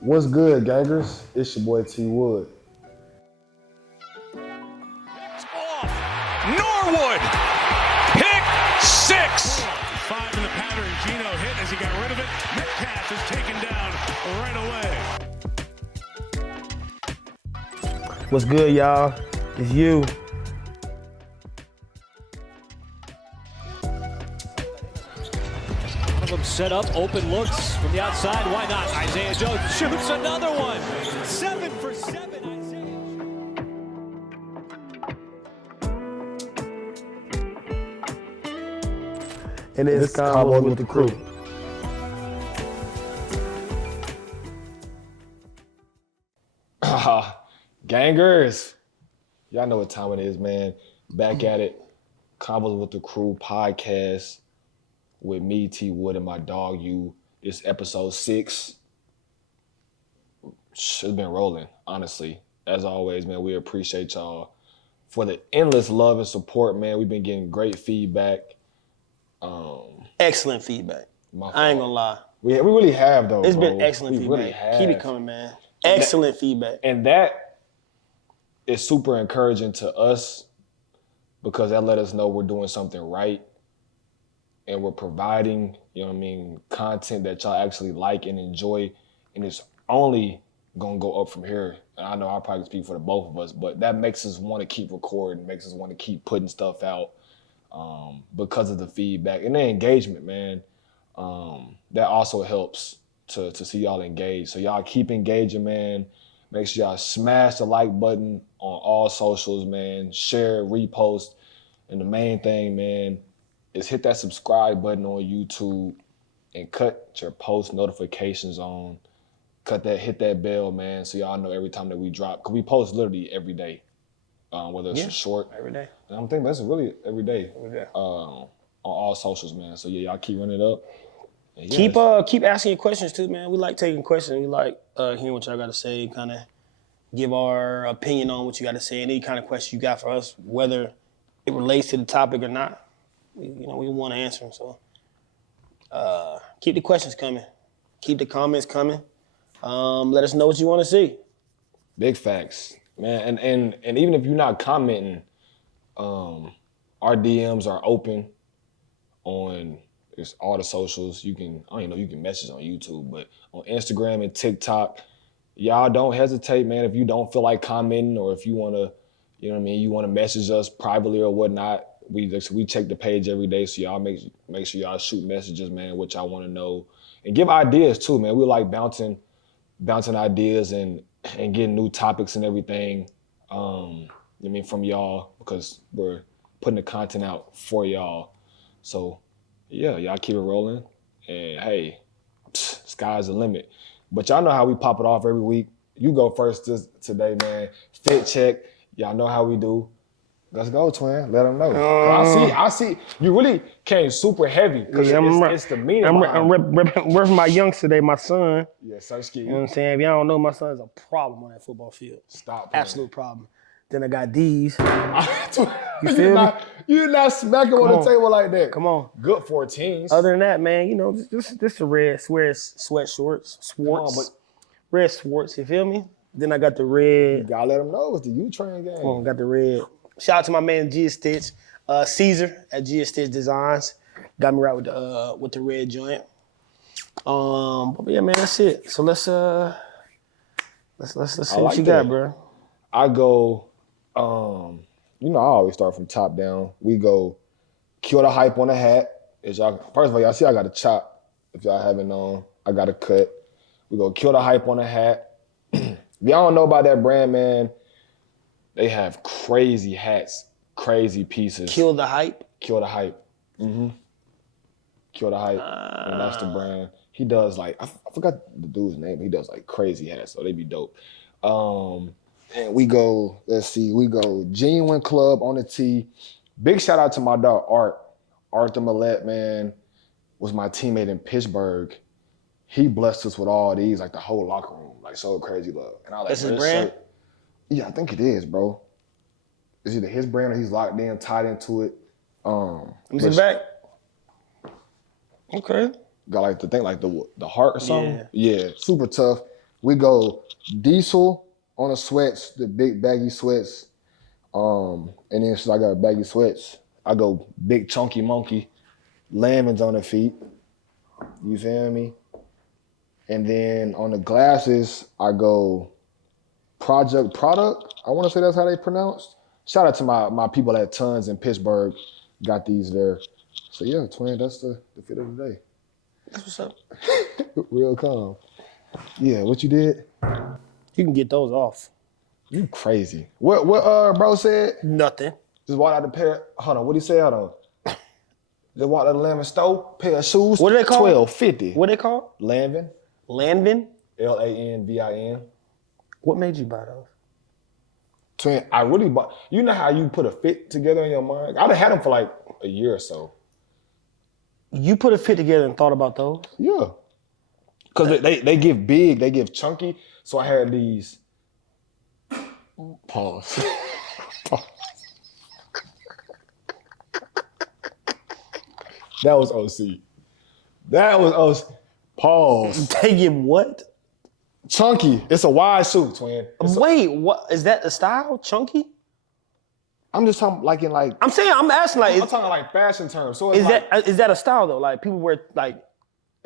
What's good, gangers? It's your boy T Wood. It's off. Norwood. Pick six. 5 in the pattern. Gino hit as he got rid of it. Metcalf is taken down right away. What's good, y'all? It's you. One of them set up, open looks from the outside. Why not? Isaiah Jones shoots another one. 7 for 7, Isaiah. And it's Combos with the crew. Gangers, y'all know what time it is, man. Back at it. Combos with the Crew podcast with me, T Wood, and my dog, you. This episode 6. It's been rolling, honestly. As always, man, we appreciate y'all for the endless love and support, man. We've been getting great feedback. Excellent feedback. I ain't gonna lie. We really have, though. It's bro. been excellent we feedback. Really have. Keep it coming, man. Excellent feedback. And that is super encouraging to us because that let us know we're doing something right and we're providing, content that y'all actually like and enjoy. And it's only gonna go up from here. And I know I'll probably speak for the both of us, but that makes us want to keep recording, makes us want to keep putting stuff out because of the feedback and the engagement, man. That also helps to see y'all engage. So y'all keep engaging, man. Make sure y'all smash the like button on all socials, man. Share, repost. And the main thing, man, is hit that subscribe button on YouTube and cut your post notifications on. Hit that bell, man, so y'all know every time that we drop. Because we post literally every day, whether it's a short. Every day. And I'm thinking that's really every day. Every day. On all socials, man. So yeah, y'all keep running it up. Keep asking your questions too, man. We like taking questions. We like hearing what y'all got to say, kind of give our opinion on what you got to say, any kind of question you got for us, whether it relates to the topic or not. We want to answer them. So keep the questions coming. Keep the comments coming. Let us know what you want to see. Big facts, man. And even if you're not commenting, our DMs are open on all the socials. You can message on YouTube, but on Instagram and TikTok, y'all don't hesitate, man. If you don't feel like commenting or if you want to, you want to message us privately or whatnot, we check the page every day. So y'all make sure y'all shoot messages, man, what y'all want to know. And give ideas too, man. We like bouncing ideas and getting new topics and everything, from y'all because we're putting the content out for y'all. So yeah, y'all keep it rolling. And hey, sky's the limit. But y'all know how we pop it off every week. You go first today, man. Fit check. Y'all know how we do. Let's go, twin. Let them know. I see. You really came super heavy because it's the meaning. I'm repping my youngster today, my son. Yeah, Sursky. You know what I'm saying? If y'all don't know, my son's a problem on that football field. Stop playing. Absolute problem. Then I got these. You feel me? You're not smacking on the table like that. Come on. Good 14s. Other than that, man, just a red sweat shorts, Swartz. Red Swartz, you feel me? Then I got the red. You gotta let them know it's the U-Train game. Come on, got the red. Shout out to my man Gia Stitch, Caesar at Gia Stitch Designs. Got me right with the red joint. But yeah, man, that's it. So let's see what you got, bro. I go, I always start from top down. We go kill the hype on the hat. First of all, y'all see I got a chop. If y'all haven't known, I got a cut. We go kill the hype on the hat. If y'all don't know about that brand, man, they have crazy hats, crazy pieces. Kill the hype? Kill the hype. Mm-hmm. Kill the hype. And that's the brand. He does I forgot the dude's name. He does crazy hats, so they be dope. And we go Genuine Club on the tee. Big shout out to my dog Arthur Millette, man, was my teammate in Pittsburgh. He blessed us with all these, the whole locker room, so crazy love. And I was that's his brand? Yeah, I think it is, bro. It's either his brand or he's locked in, tied into it. Let me see the back. Okay. Got the thing, the heart or something. Yeah, super tough. We go diesel on the sweats, the big baggy sweats. And then since I got baggy sweats, I go big chunky monkey, lemons on the feet. You feel me? And then on the glasses, I go product. I want to say that's how they pronounced. Shout out to my people at Tons in Pittsburgh. Got these there. So yeah, twin, that's the fit of the day. That's what's up. Real calm. Yeah, what you did? You can get those off. You crazy. What bro said? Nothing. Just walked out the pair. Hold on, what he say? Hold on. Just walked out the Lanvin store, pair of shoes. What are they called? $12.50. What are they called? Lanvin. Lanvin? Lanvin. What made you buy those? Twin, I really bought. You know how you put a fit together in your mind? I'd have had them for like a year or so. You put a fit together and thought about those? Yeah. Because they give big, they give chunky. So I had these. Pause. That was OC. That was OC. Pause. They give what? Chunky. It's a wide shoe, twin. Wait, what is that the style? Chunky? I'm just talking like in like. I'm asking like. I'm talking like fashion terms. So it's is that a style though? Like people wear like.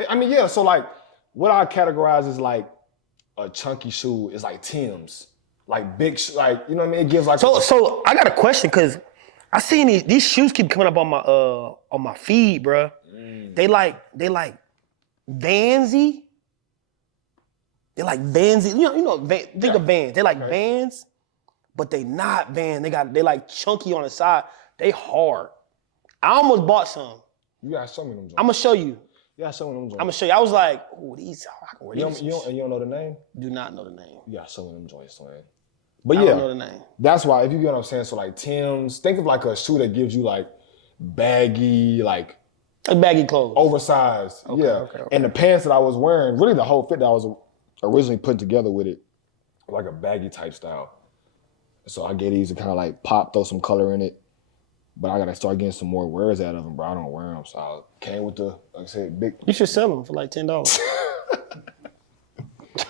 I mean, yeah. So like, what I categorize as like a chunky shoe is like Tim's, like big, like you know what I mean. It gives like. So I got a question because I seen these shoes keep coming up on my feed, bruh. They like Vansy. They like Vansy. Think of Vans. They like Vans, but they not Vans. They like chunky on the side. They hard. I almost bought some. You gotta show me them joints. I'm gonna show you. You gotta show me them joints. I'm gonna show you. I was like, oh, these. I can wear these. You don't know the name? Do not know the name. You gotta show me them joints, man. But I yeah, don't know the name. That's why if you get what I'm saying. So like Tim's, think of like a shoe that gives you like baggy, like baggy clothes. oversized. Okay, yeah. okay. And the pants that I was wearing, really the whole fit that I was originally put together with it, like a baggy type style. So I get these to kind of like pop, throw some color in it. But I gotta start getting some more wears out of them, bro. I don't wear them. So I came with the, like I said, big. You should sell them for like $10.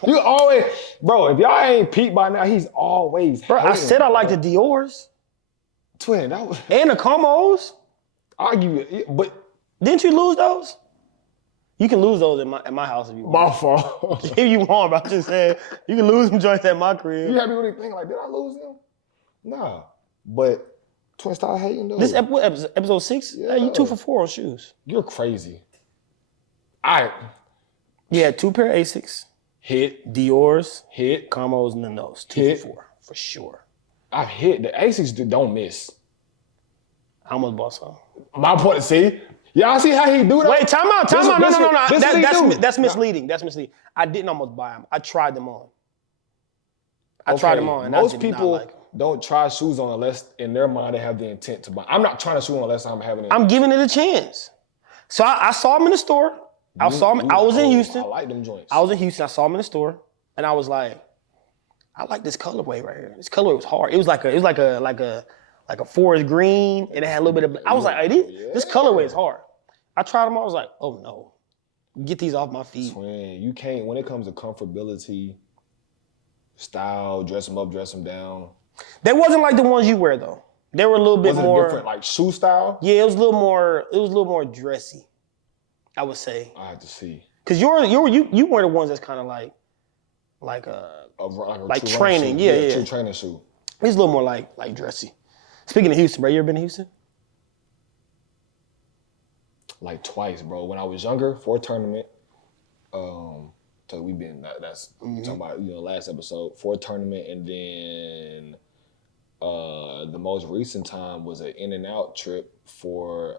You always, bro, if y'all ain't peeped by now, he's always Bro, I hating, said I bro. like the Dior's. Twin, that was, And the Comos. I'll give you, but Didn't you lose those? You can lose those at my house if you want. my fault. If you want, but I'm just saying, you can lose them joints at my crib. You had me really thinking like, did I lose them? Nah. But Twin started hating those. This episode 6? Yeah. Hey, you 2 for 4 on shoes. You're crazy. I You had 2 pair of Asics, hit, Dior's, hit, Comos, and then those. 2 Hit. for 4, for sure. I've hit. The Asics don't miss. I almost bought some. My point, see? Y'all see how he do that? Wait, time out. This No. what he do. That's misleading. That's misleading. I didn't almost buy them. I tried them on. I tried them on. And Most I did people not like 'em. don't try shoes on unless in their mind they have the intent to buy. I'm not trying to shoe on unless I'm having it. I'm giving it a chance. So I saw them in the store. I was in Houston. I like them joints. I was in Houston. I saw them in the store, and I was like, I like this colorway right here. This colorway was hard. It was like a forest green, and it had a little bit of. I was like, hey, this colorway is hard. I tried them. I was like, oh no, get these off my feet. Twin, you can't. When it comes to comfortability, style, dress them up, dress them down. They wasn't like the ones you wear though. They were a little bit Was it more different, like shoe style? Yeah, it was a little more dressy, I would say. I have to see. Cause you were the ones that's kind of like Like true training, shoe. yeah. True training shoe. It's a little more like dressy. Speaking of Houston, bro, you ever been to Houston? Like twice, bro. When I was younger, for a tournament. So we been that's talking about last episode for a tournament, and then the most recent time was an in and out trip for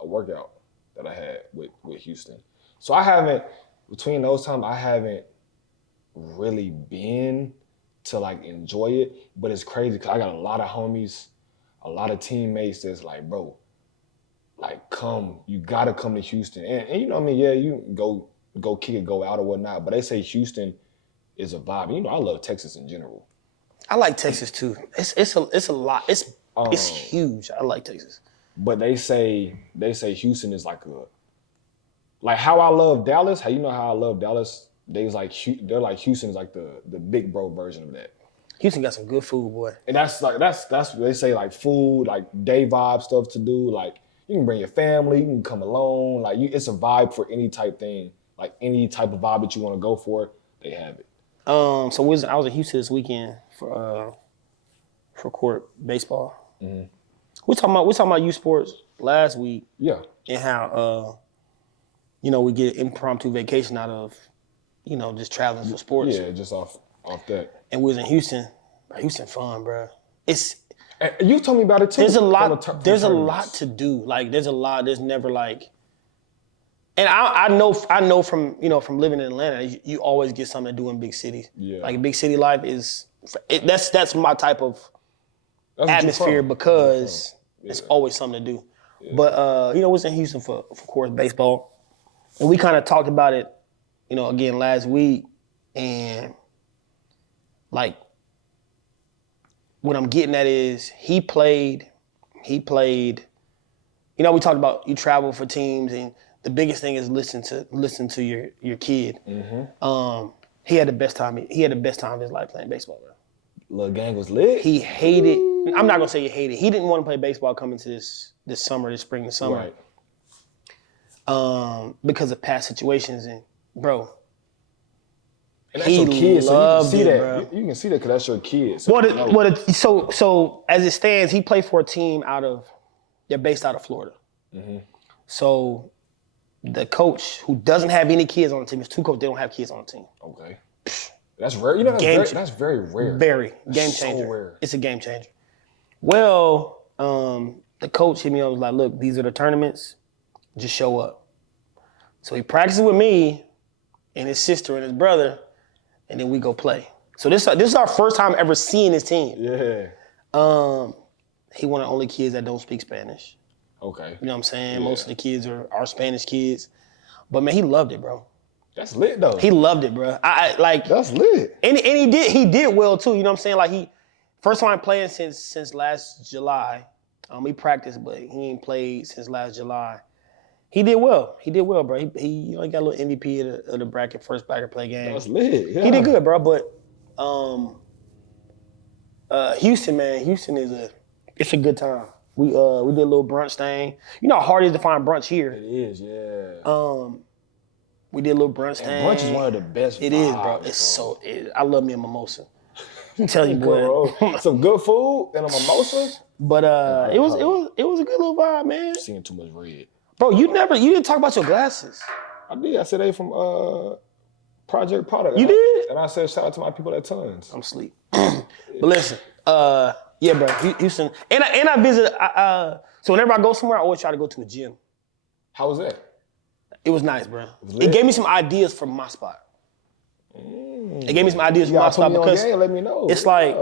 a workout that I had with Houston. So I haven't between those times I haven't really been to like enjoy it, but it's crazy because I got a lot of homies, a lot of teammates that's like, bro, like you gotta come to Houston. And you know what I mean, yeah, you go kick it, go out or whatnot, but they say Houston is a vibe. I love Texas in general. I like Texas too. It's a lot. It's huge. I like Texas. But they say Houston is like how I love Dallas, how I love Dallas they're like Houston is like the big bro version of that. Houston got some good food, boy. And that's what they say, like food, like day vibe stuff to do. Like you can bring your family, you can come alone. Like it's a vibe for any type thing, like any type of vibe that you want to go for, they have it. So I was in Houston this weekend for court baseball. Mm-hmm. We talking about youth sports last week. Yeah. And how we get impromptu vacation out of, just traveling for sports. Yeah, just off that. And we was in Houston. Houston fun, bro. And you told me about it too. There's a lot. There's a lot to do. Like there's a lot. There's never like. And I know from living in Atlanta, you always get something to do in big cities. Yeah. Like big city life that's my type of atmosphere because it's always something to do. Yeah. But we was in Houston for course baseball, and we kind of talked about it, again last week, and like what I'm getting at is he played. We talked about you travel for teams, and the biggest thing is listen to your kid. Mm-hmm. He had the best time. He had the best time of his life playing baseball, bro. Little gang was lit. He hated. I'm not gonna say he hated. He didn't want to play baseball coming to this spring and summer. Right. Because of past situations, and bro. And that's your kid, so you can see that. Bro. You can see that because that's your kid. So as it stands, he played for a team they're based out of Florida. Mm-hmm. So the coach who doesn't have any kids on the team, there's two coaches, they don't have kids on the team. Okay. That's rare. That's very rare. Very. Game changer. So rare. It's a game changer. Well, the coach hit me up and was like, look, these are the tournaments. Just show up. So he practices with me and his sister and his brother, and then we go play. So this is our first time ever seeing his team. Yeah. He one of the only kids that don't speak Spanish. Okay. You know what I'm saying? Yeah. Most of the kids are Spanish kids. But man, he loved it, bro. That's lit though. He loved it, bro. That's lit. And he did well too, you know what I'm saying? Like he first time playing since last July. He practiced, but he ain't played since last July. He did well, bro. He got a little MVP of the bracket, first bracket play game. That's lit. Yeah. He did good, bro. But Houston, man, it's a good time. We did a little brunch thing. You know how hard it is to find brunch here. It is, yeah. We did a little brunch thing. Brunch is one of the best. It is, bro. I love me a mimosa. I'm telling you, boy. Some good food and a mimosa. But it was a good little vibe, man. Seeing too much red. Bro, you didn't talk about your glasses. I did. I said they from Project Product. You did? And I said shout out to my people at Tons. I'm asleep. But listen, yeah, bro, Houston. And I visit. So whenever I go somewhere, I always try to go to a gym. How was that? It was nice, bro. It gave me some ideas for my spot. It gave me some ideas for my spot because let me know. It's like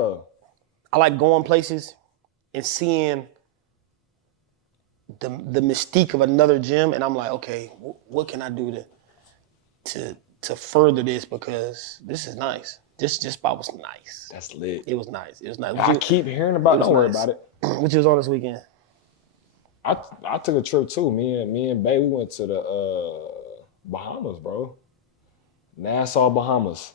I like going places and seeing the mystique of another gym, and I'm like, okay, what can I do to further this, because this is nice. This spot was nice. That's lit. It was nice. It was nice. I keep hearing about it. Don't worry about it. What you was on this weekend? I took a trip too. Me and Bay, we went to the Bahamas, bro. Nassau, Bahamas.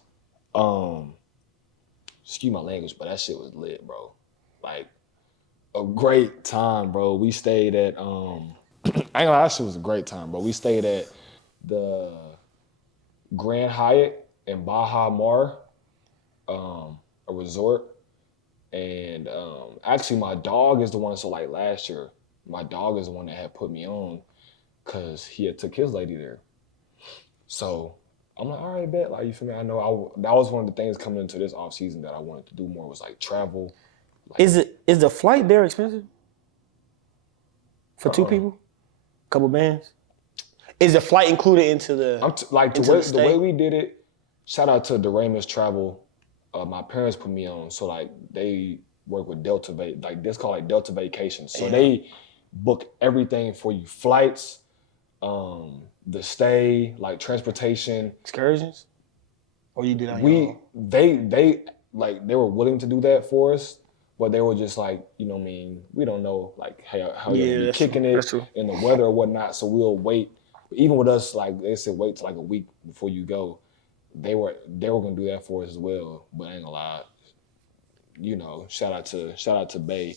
Excuse my language, but that shit was lit, bro. Like a great time, bro. We stayed at I ain't gonna lie, that shit was a great time, bro. We stayed at the Grand Hyatt in BAHAMAS, a resort. And actually my dog is the one, so like last year, my dog is the one that had put me on because he had took his lady there. So I'm like, all right, bet. Like, you feel me? I know that was one of the things coming into this off season that I wanted to do more was like travel. Like, is the flight there expensive? For two people? Couple bands? Is the flight included into the the way we did it, shout out to Doramus Travel. My parents put me on, so like they work with Delta, like this called like Delta Vacations. So they book everything for you, flights, the stay, like transportation, excursions. Or you did that? They were willing to do that for us, but they were just like, you know what I mean, we don't know like how you're gonna be kicking it in the weather or whatnot, so we'll wait. Even with us, like they said, wait till like a week before you go. they were gonna do that for us as well. But I ain't gonna lie, you know, shout out to Bay.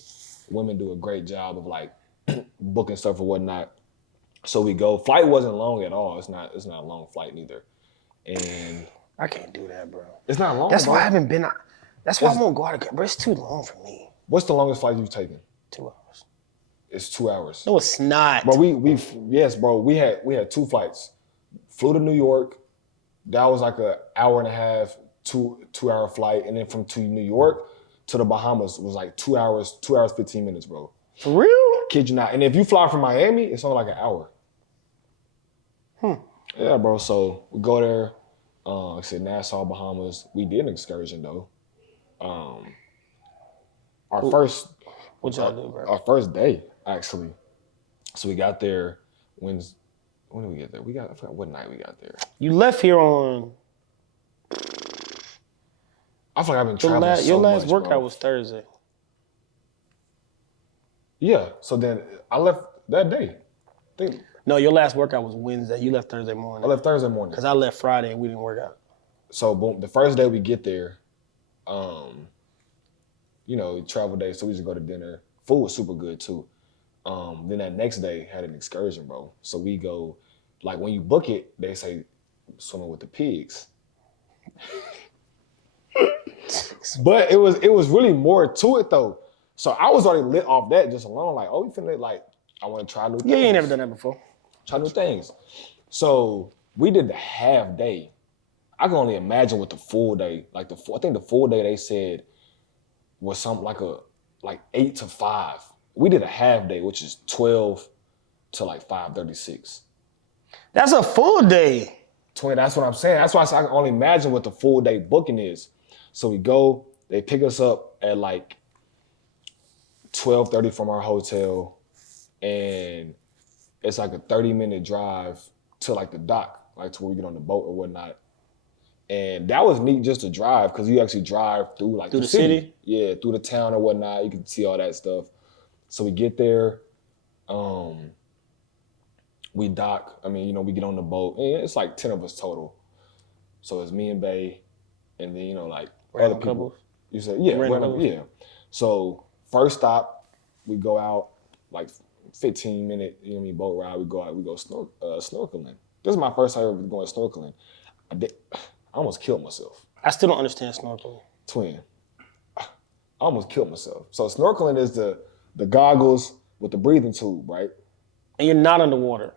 Women do a great job of like booking stuff or whatnot. So we go. Flight wasn't long at all. It's not a long flight neither. And I can't do that, bro. it's not long. That's bro. why I haven't been. That's why I won't go out again, bro. It's too long for me. What's the longest flight you've taken? 2 hours. It's 2 hours. No, it's not. Bro, yes, bro. We had 2 flights. Flew to New York. That was like an hour and a half, 2-hour flight, and then to New York to the Bahamas was like 2 hours, 15 minutes, bro. For real? Kid you not. And if you fly from Miami, it's only like an hour. Yeah, bro. So we go there. Like I said, Nassau, Bahamas. We did an excursion though. Our first. What y'all do, bro? Our first day, actually. So we got there. When did we get there? I forgot what night we got there. You left here on. I feel like I've been traveling so Your last much, workout bro. was Thursday. Yeah. So then I left that day. No, your last workout was Wednesday. You left Thursday morning. I left Thursday morning. Because I left Friday and we didn't work out. So boom, the first day we get there, you know, travel day, so we just go to dinner. Food was super good too. Then that next day had an excursion, bro. So we go, like when you book it, they say swimming with the pigs. But it was really more to it though. So I was already lit off that just alone, like, oh, we finna like, I want to try new things. Yeah, you ain't never done that before. Try new things. So we did the half day. I can only imagine what the full day, I think the full day they said was something like 8 to 5. We did a half day, which is 12 to like 5:36. That's a full day. Twin, that's what I'm saying. That's why I can only imagine what the full day booking is. So we go, they pick us up at like 12:30 from our hotel, and it's like a 30-minute drive to like the dock, like to where we get on the boat or whatnot. And that was neat just to drive, because you actually drive through like Through the city? Yeah, through the town or whatnot. You can see all that stuff. So we get there, we dock. I mean, you know, we get on the boat. And it's like 10 of us total. So it's me and Bay, and then, you know, like Random other people. couples? You said, yeah, Random random, couples? yeah. So first stop, we go out, like 15-minute, you know what I mean, boat ride. We go out, we go snorkeling. This is my first time ever going snorkeling. I almost killed myself. I still don't understand snorkeling. Twin. I almost killed myself. So snorkeling is the goggles with the breathing tube, right? And you're not underwater.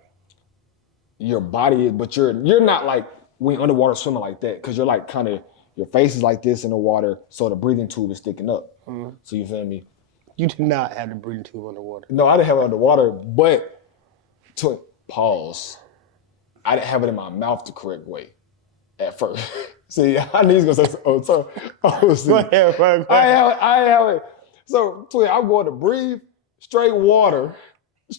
Your body is, but you're not like when you're underwater swimming like that, because you're like kind of, your face is like this in the water, so the breathing tube is sticking up. Mm-hmm. So you feel me? You do not have the breathing tube underwater. No, I didn't have it underwater, but pause. I didn't have it in my mouth the correct way at first. See, I knew he was gonna say, see. Go ahead, bro. I have it. So, twin, I'm going to breathe straight water at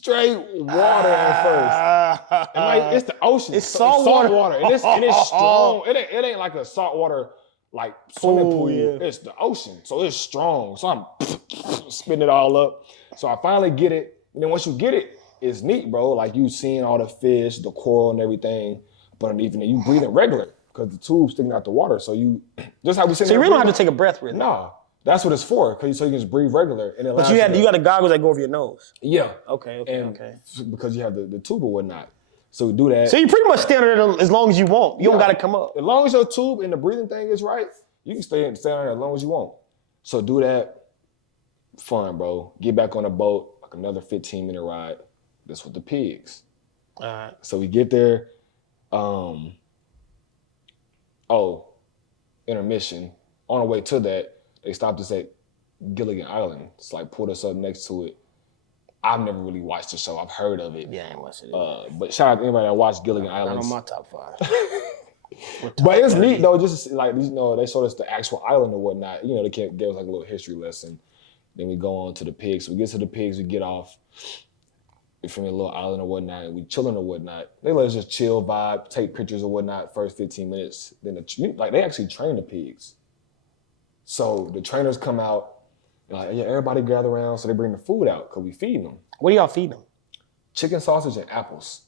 first. And like, it's the ocean. It's salt water. And it's strong. It ain't like a saltwater like swimming pool. Yeah. It's the ocean, so it's strong. So I'm spitting it all up. So I finally get it. And then once you get it, it's neat, bro. Like you seeing all the fish, the coral and everything. But even you breathing regular because the tube's sticking out the water. So you just how we sitting So you there really don't have breathing. to take a breath with it. Nah, that's what it's for. So you can just breathe regular. And it But allows you got the goggles that go over your nose. Yeah. Okay. And because you have the tube or whatnot. So we do that. So you pretty much stand there as long as you want. You don't Yeah. got to come up. As long as your tube and the breathing thing is right, you can stay on there as long as you want. So do that. Fun, bro. Get back on the boat, like another 15-minute ride. That's with the pigs. All right. So we get there. Intermission. On the way to that, they stopped us at Gilligan Island. It's like pulled us up next to it. I've never really watched the show. I've heard of it. Yeah, I ain't watching it. But shout out to anybody that watched Gilligan Not Island. on my top 5. But it's neat though, just to see, like, you know, they showed us the actual island or whatnot. You know, they gave us like a little history lesson. Then we go on to the pigs. So we get to the pigs, we get off from a little island or whatnot, and we chilling or whatnot. They let us just chill, vibe, take pictures or whatnot. First 15 minutes, then they actually train the pigs. So the trainers come out, and like, yeah, everybody gather around. So they bring the food out because we feeding them. What do y'all feed them? Chicken sausage and apples.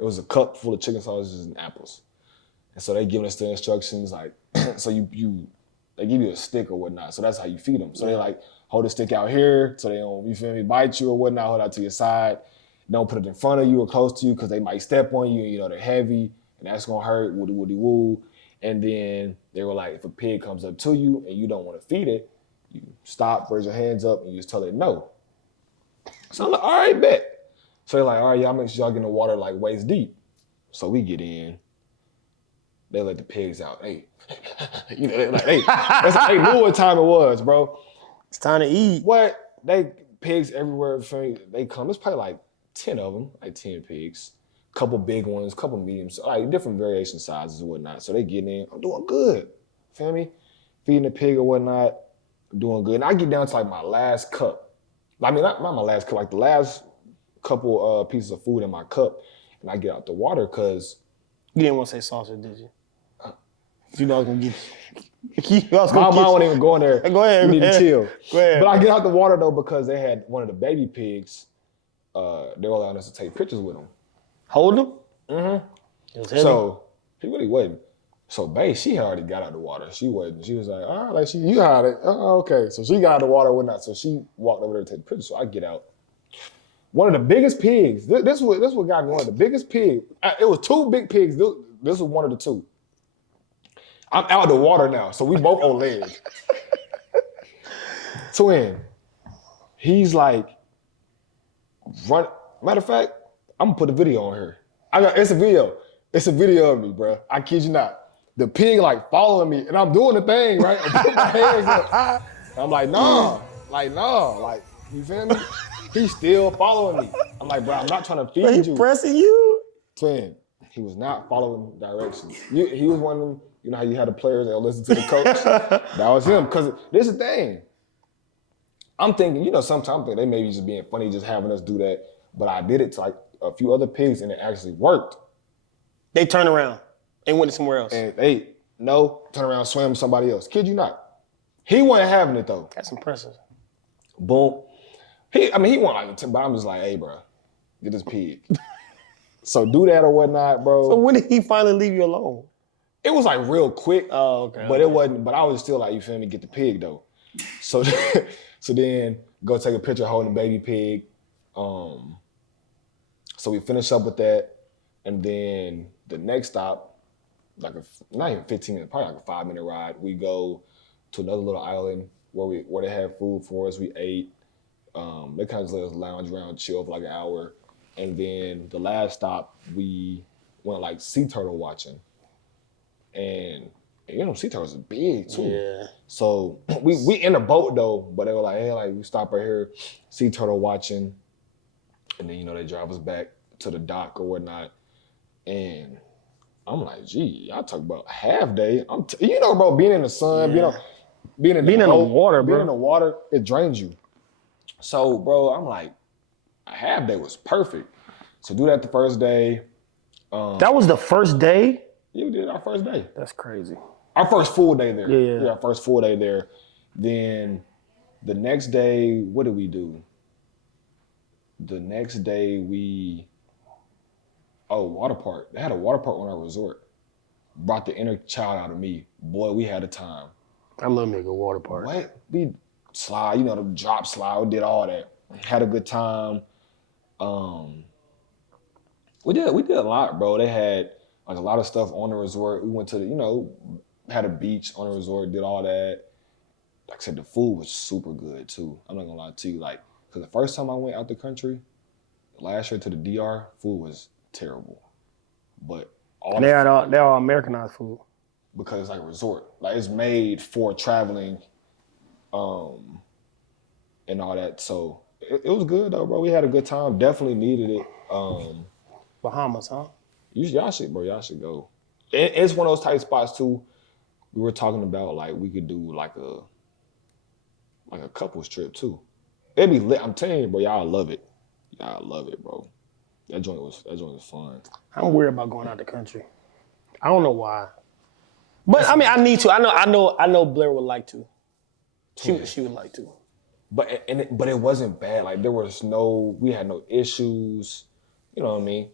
It was a cup full of chicken sausages and apples. And so they giving us the instructions like, so they give you a stick or whatnot. So that's how you feed them. So they like hold the stick out here so they don't, you feel me, bite you or whatnot. Hold out to your side. Don't put it in front of you or close to you because they might step on you. You know, they're heavy and that's gonna hurt. Woody woody woo. And then they were like, if a pig comes up to you and you don't want to feed it, you stop, raise your hands up, and you just tell it no. So I'm like, all right, bet. So they're like, all right, y'all make sure y'all get in the water like waist deep. So we get in. They let the pigs out. Hey, you know, they're like, hey, they knew what time it was, bro. It's time to eat. What? They pigs everywhere. They come. It's probably like 10 of them, like 10 pigs. Couple big ones, couple mediums, like different variation sizes and whatnot. So they get in. I'm doing good. Feel me? Feeding the pig or whatnot. I'm doing good. And I get down to like my last cup. I mean, not my last cup, like the last couple pieces of food in my cup. And I get out the water because... You didn't want to say sausage, did you? You know I was going to get you. My mom wasn't even going there. Go ahead. You need to chill. Go ahead. But I get out the water though because they had one of the baby pigs. They were allowing us to take pictures with them. Hold them? Mm-hmm. So he really wasn't. So babe, she had already got out of the water. She wasn't. She was like, all right, like you got it. Oh, okay. So she got out of the water and whatnot. So she walked over there to take pictures. So I get out. One of the biggest pigs. This what got me. One of the biggest pigs. It was two big pigs. This was one of the two. I'm out of the water now, so we both on leg. Twin, he's like, run. Matter of fact, I'm gonna put a video on here. It's a video. It's a video of me, bro. I kid you not. The pig like following me, and I'm doing the thing, right? I put my hands up. I'm like, no, like, you feel me? He's still following me. I'm like, bro, I'm not trying to feed you. He pressing you? Twin, he was not following directions. He was one of them, you know how you had the players that listen to the coach? That was him. Because this is the thing. I'm thinking, you know, sometimes they may be just being funny, just having us do that. But I did it to like a few other pigs and it actually worked. They turned around and went somewhere else. And they, turn around, swam with somebody else. Kid you not. He wasn't having it though. That's impressive. Boom. He wasn't like, but I'm just like, hey, bro, get this pig. So do that or whatnot, bro. So when did he finally leave you alone? It was like real quick. Oh, okay. But it wasn't, but I was still like, you feel me, get the pig though. So then go take a picture holding the baby pig. So we finish up with that. And then the next stop, like not even 15 minutes, probably like a 5-minute ride. We go to another little island where they had food for us. We ate. They kind of just let us lounge around, chill for like an hour. And then the last stop, we went like sea turtle watching. And you know, sea turtles are big too. Yeah. So we in a boat though, but they were like, hey, like we stop right here, sea turtle watching. And then, you know, they drive us back to the dock or whatnot. And I'm like, gee, y'all talk about half day. You know, bro, being in the sun, being in the water, bro. Being in the water, it drains you. So, bro, I'm like, a half day was perfect. So do that the first day. That was the first day? Yeah, we did our first day. That's crazy. Our first full day there. Yeah. Our first full day there. Then the next day, what did we do? The next day water park. They had a water park on our resort. Brought the inner child out of me. Boy, we had a time. I love me a good water park. What? We slide, you know, the drop slide, we did all that. Had a good time. We did a lot, bro. They had like a lot of stuff on the resort. We went to had a beach on the resort, did all that. Like I said, the food was super good too. I'm not gonna lie to you, like, because the first time I went out the country, last year to the DR, food was terrible. But they're all Americanized food. Because it's like a resort. Like it's made for traveling and all that. So it was good though, bro. We had a good time. Definitely needed it. Bahamas, huh? Y'all should go. It's one of those tight spots too. We were talking about like we could do like a couples trip too. It'd be lit. I'm telling you, bro, y'all love it. Y'all love it, bro. That joint was fun. I'm worried about going out the country. I don't know why. But I mean, I need to. I know Blair would like to. She would like to. But it wasn't bad. Like we had no issues. You know what I mean?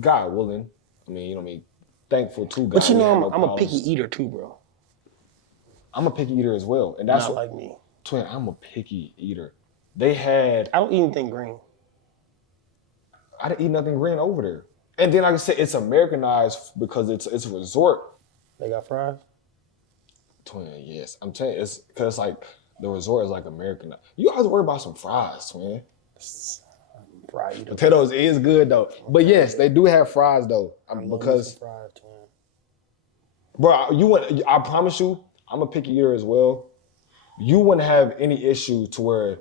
God willing. I mean, you know what I mean? thankful too. But you God, we know, had no I'm a problems. picky eater too, bro. I'm a picky eater as well, and that's Not what, like me. twin. I'm a picky eater. They had I don't eat anything green. I didn't eat nothing green over there, and then like I said, it's Americanized because it's a resort. They got fries. Twin, yes, I'm telling you, it's because like the resort is like Americanized. You always worry about some fries, twin. Fry eater. Potatoes is good though, but yes, they do have fries though. Because, fries, twin. bro, I promise you, I'm a picky eater as well. You wouldn't have any issue to where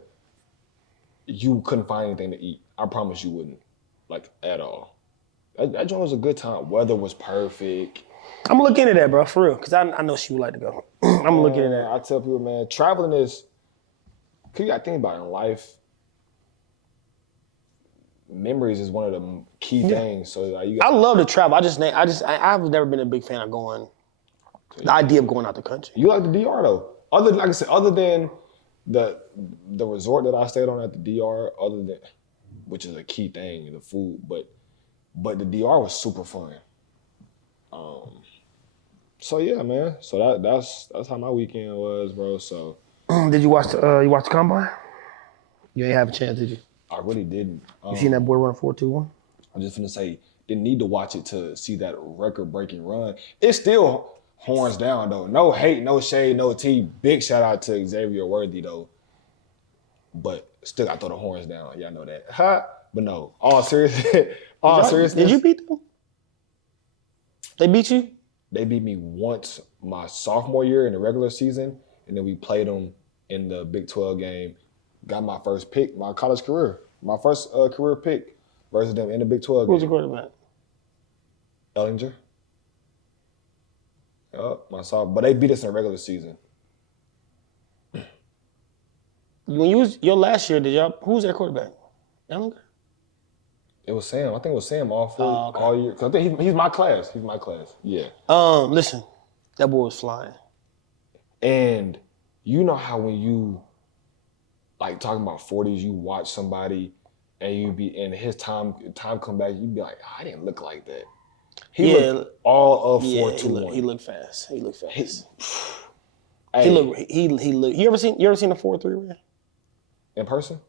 you couldn't find anything to eat. I promise you wouldn't, like at all. That joint was a good time. Weather was perfect. I'm gonna look into that, bro, for real, because I know she would like to go. I'm gonna look into that. I tell people, man, traveling is, cause you gotta think about it in life. Memories is one of the key things. So like, I love to travel. I've never been a big fan of going. The idea of going out the country. you like the DR though. Like I said, other than the resort that I stayed on at the DR, which is a key thing, the food, but the DR was super fun. So yeah, man. So that's how my weekend was, bro. So Did you watch the combine? You ain't have a chance, did you? I really didn't. You seen that boy run 4.21? I'm just gonna say, didn't need to watch it to see that record-breaking run. It's still horns down though. No hate, no shade, no tea. Big shout out to Xavier Worthy though. But still, I throw the horns down. Y'all know that. Ha! But no, all seriousness. Did you beat them? They beat you? They beat me once my sophomore year in the regular season, and then we played them in the Big 12 game. Got my first pick, my college career, my first career pick versus them in the Big 12 game. Who was the quarterback? Ellinger. Yup, my sophomore. But they beat us in the regular season. When you was your last year, who was their quarterback? Ellinger? It was Sam. I think it was Sam all year. 'Cause I think he's my class. He's my class. Yeah. Listen, that boy was flying. And you know how when you like talking about 40s, you watch somebody and you be in his time come back, you be like, oh, I didn't look like that. He looked all of 4.21. He looked fast. He looked fast. Hey, He looked. You ever seen a 4.3 ran? in person?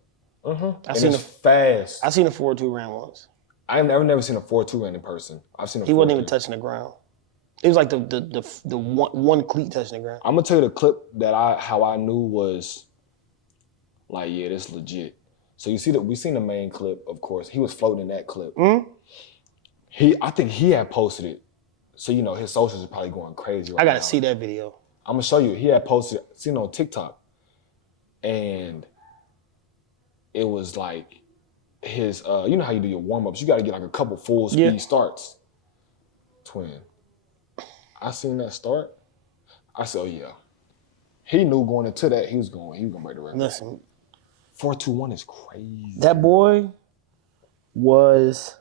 I And seen it's fast. I seen a 4.2 ran once. I've never seen a 4.2 run in person. I've seen a He wasn't even 4.3. touching the ground. It was like the one cleat touching the ground. I'm gonna tell you the clip that how I knew was like, yeah, this is legit. So you see that we seen the main clip, of course. He was floating in that clip. I think he had posted it. So you know his socials are probably going crazy right I gotta now. see that video. I'm gonna show you. He had posted, seen it on TikTok, and it was like his. You know how you do your warm ups. You got to get like a couple full speed starts. Twin, I seen that start. I said, oh yeah. He knew going into that he was gonna break the record. Listen, 4.21 is crazy. that boy was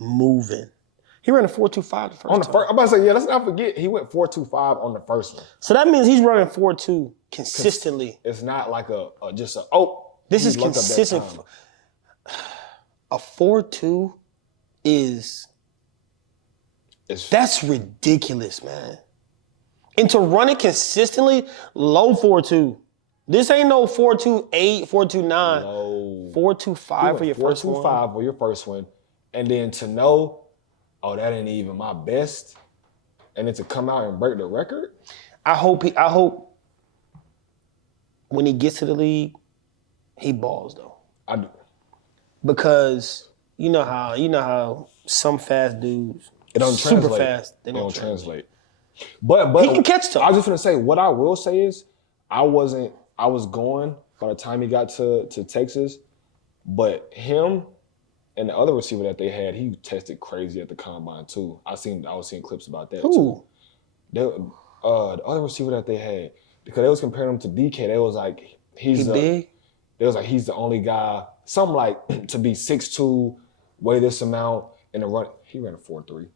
moving. He ran a 4.25 the first On the time. first, I'm about to say, yeah, let's not forget he went 4.25 on the first one. So that means he's running 4.2 consistently. It's not like just a This he is looked up that consistent. time. A 4.2 that's ridiculous, man. And to run it consistently, low 4.2. This ain't no 4.28, 4.29. Low. 4.25 for your first one. 4.25 for your first one, and then to know, oh, that ain't even my best, and then to come out and break the record. I hope when he gets to the league, he balls though. I do. Because you know how some fast dudes It don't super translate. fast. They It don't don't translate. translate. But He can catch them. I was just gonna say, what I will say is, I was going by the time he got to Texas, but him and the other receiver that they had, he tested crazy at the combine too. I was seeing clips about that too. The other receiver that they had, because they was comparing him to DK, they was like, He big? They was like, he's the only guy, something like to be 6'2", weigh this amount, and run. He ran a 4.3.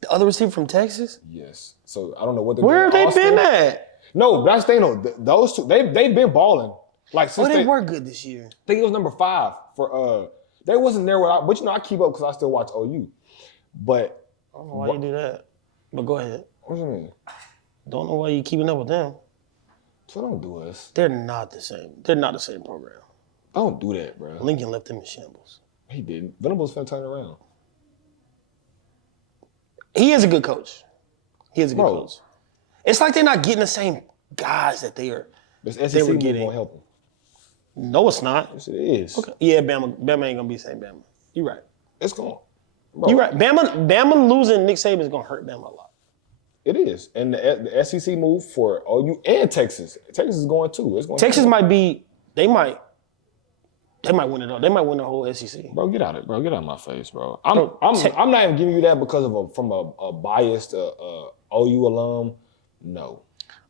The other receiver from Texas? Yes. So I don't know what they're Where have doing. they been at? No, that's the thing though. Those two, they've been balling. Like since They were good this year. I think it was number 5 for they wasn't there without, but you know I keep up because I still watch OU. But I don't know why you do that. But go ahead. What you mean? Don't know why you keeping up with them. So don't do us. They're not the same. They're not the same program. Don't do that, bro. Lincoln left them in shambles. He didn't. Venables finna turn around. He is a good coach. He is a good coach. It's like they're not getting the same guys that they are. This They SEC were move getting. won't help him. No, it's not. Yes, it is. Okay. Yeah, Bama ain't gonna be the same Bama. You're right. It's going. Bro, You're right. Bama losing Nick Saban is gonna hurt Bama a lot. It is. And the SEC move for OU and Texas. Texas is going too. It's going. Texas might be. They might win it all. They might win the whole SEC. Bro, get out of it, bro. Get out of my face, bro. I'm not even giving you that because of from a biased OU alum. No.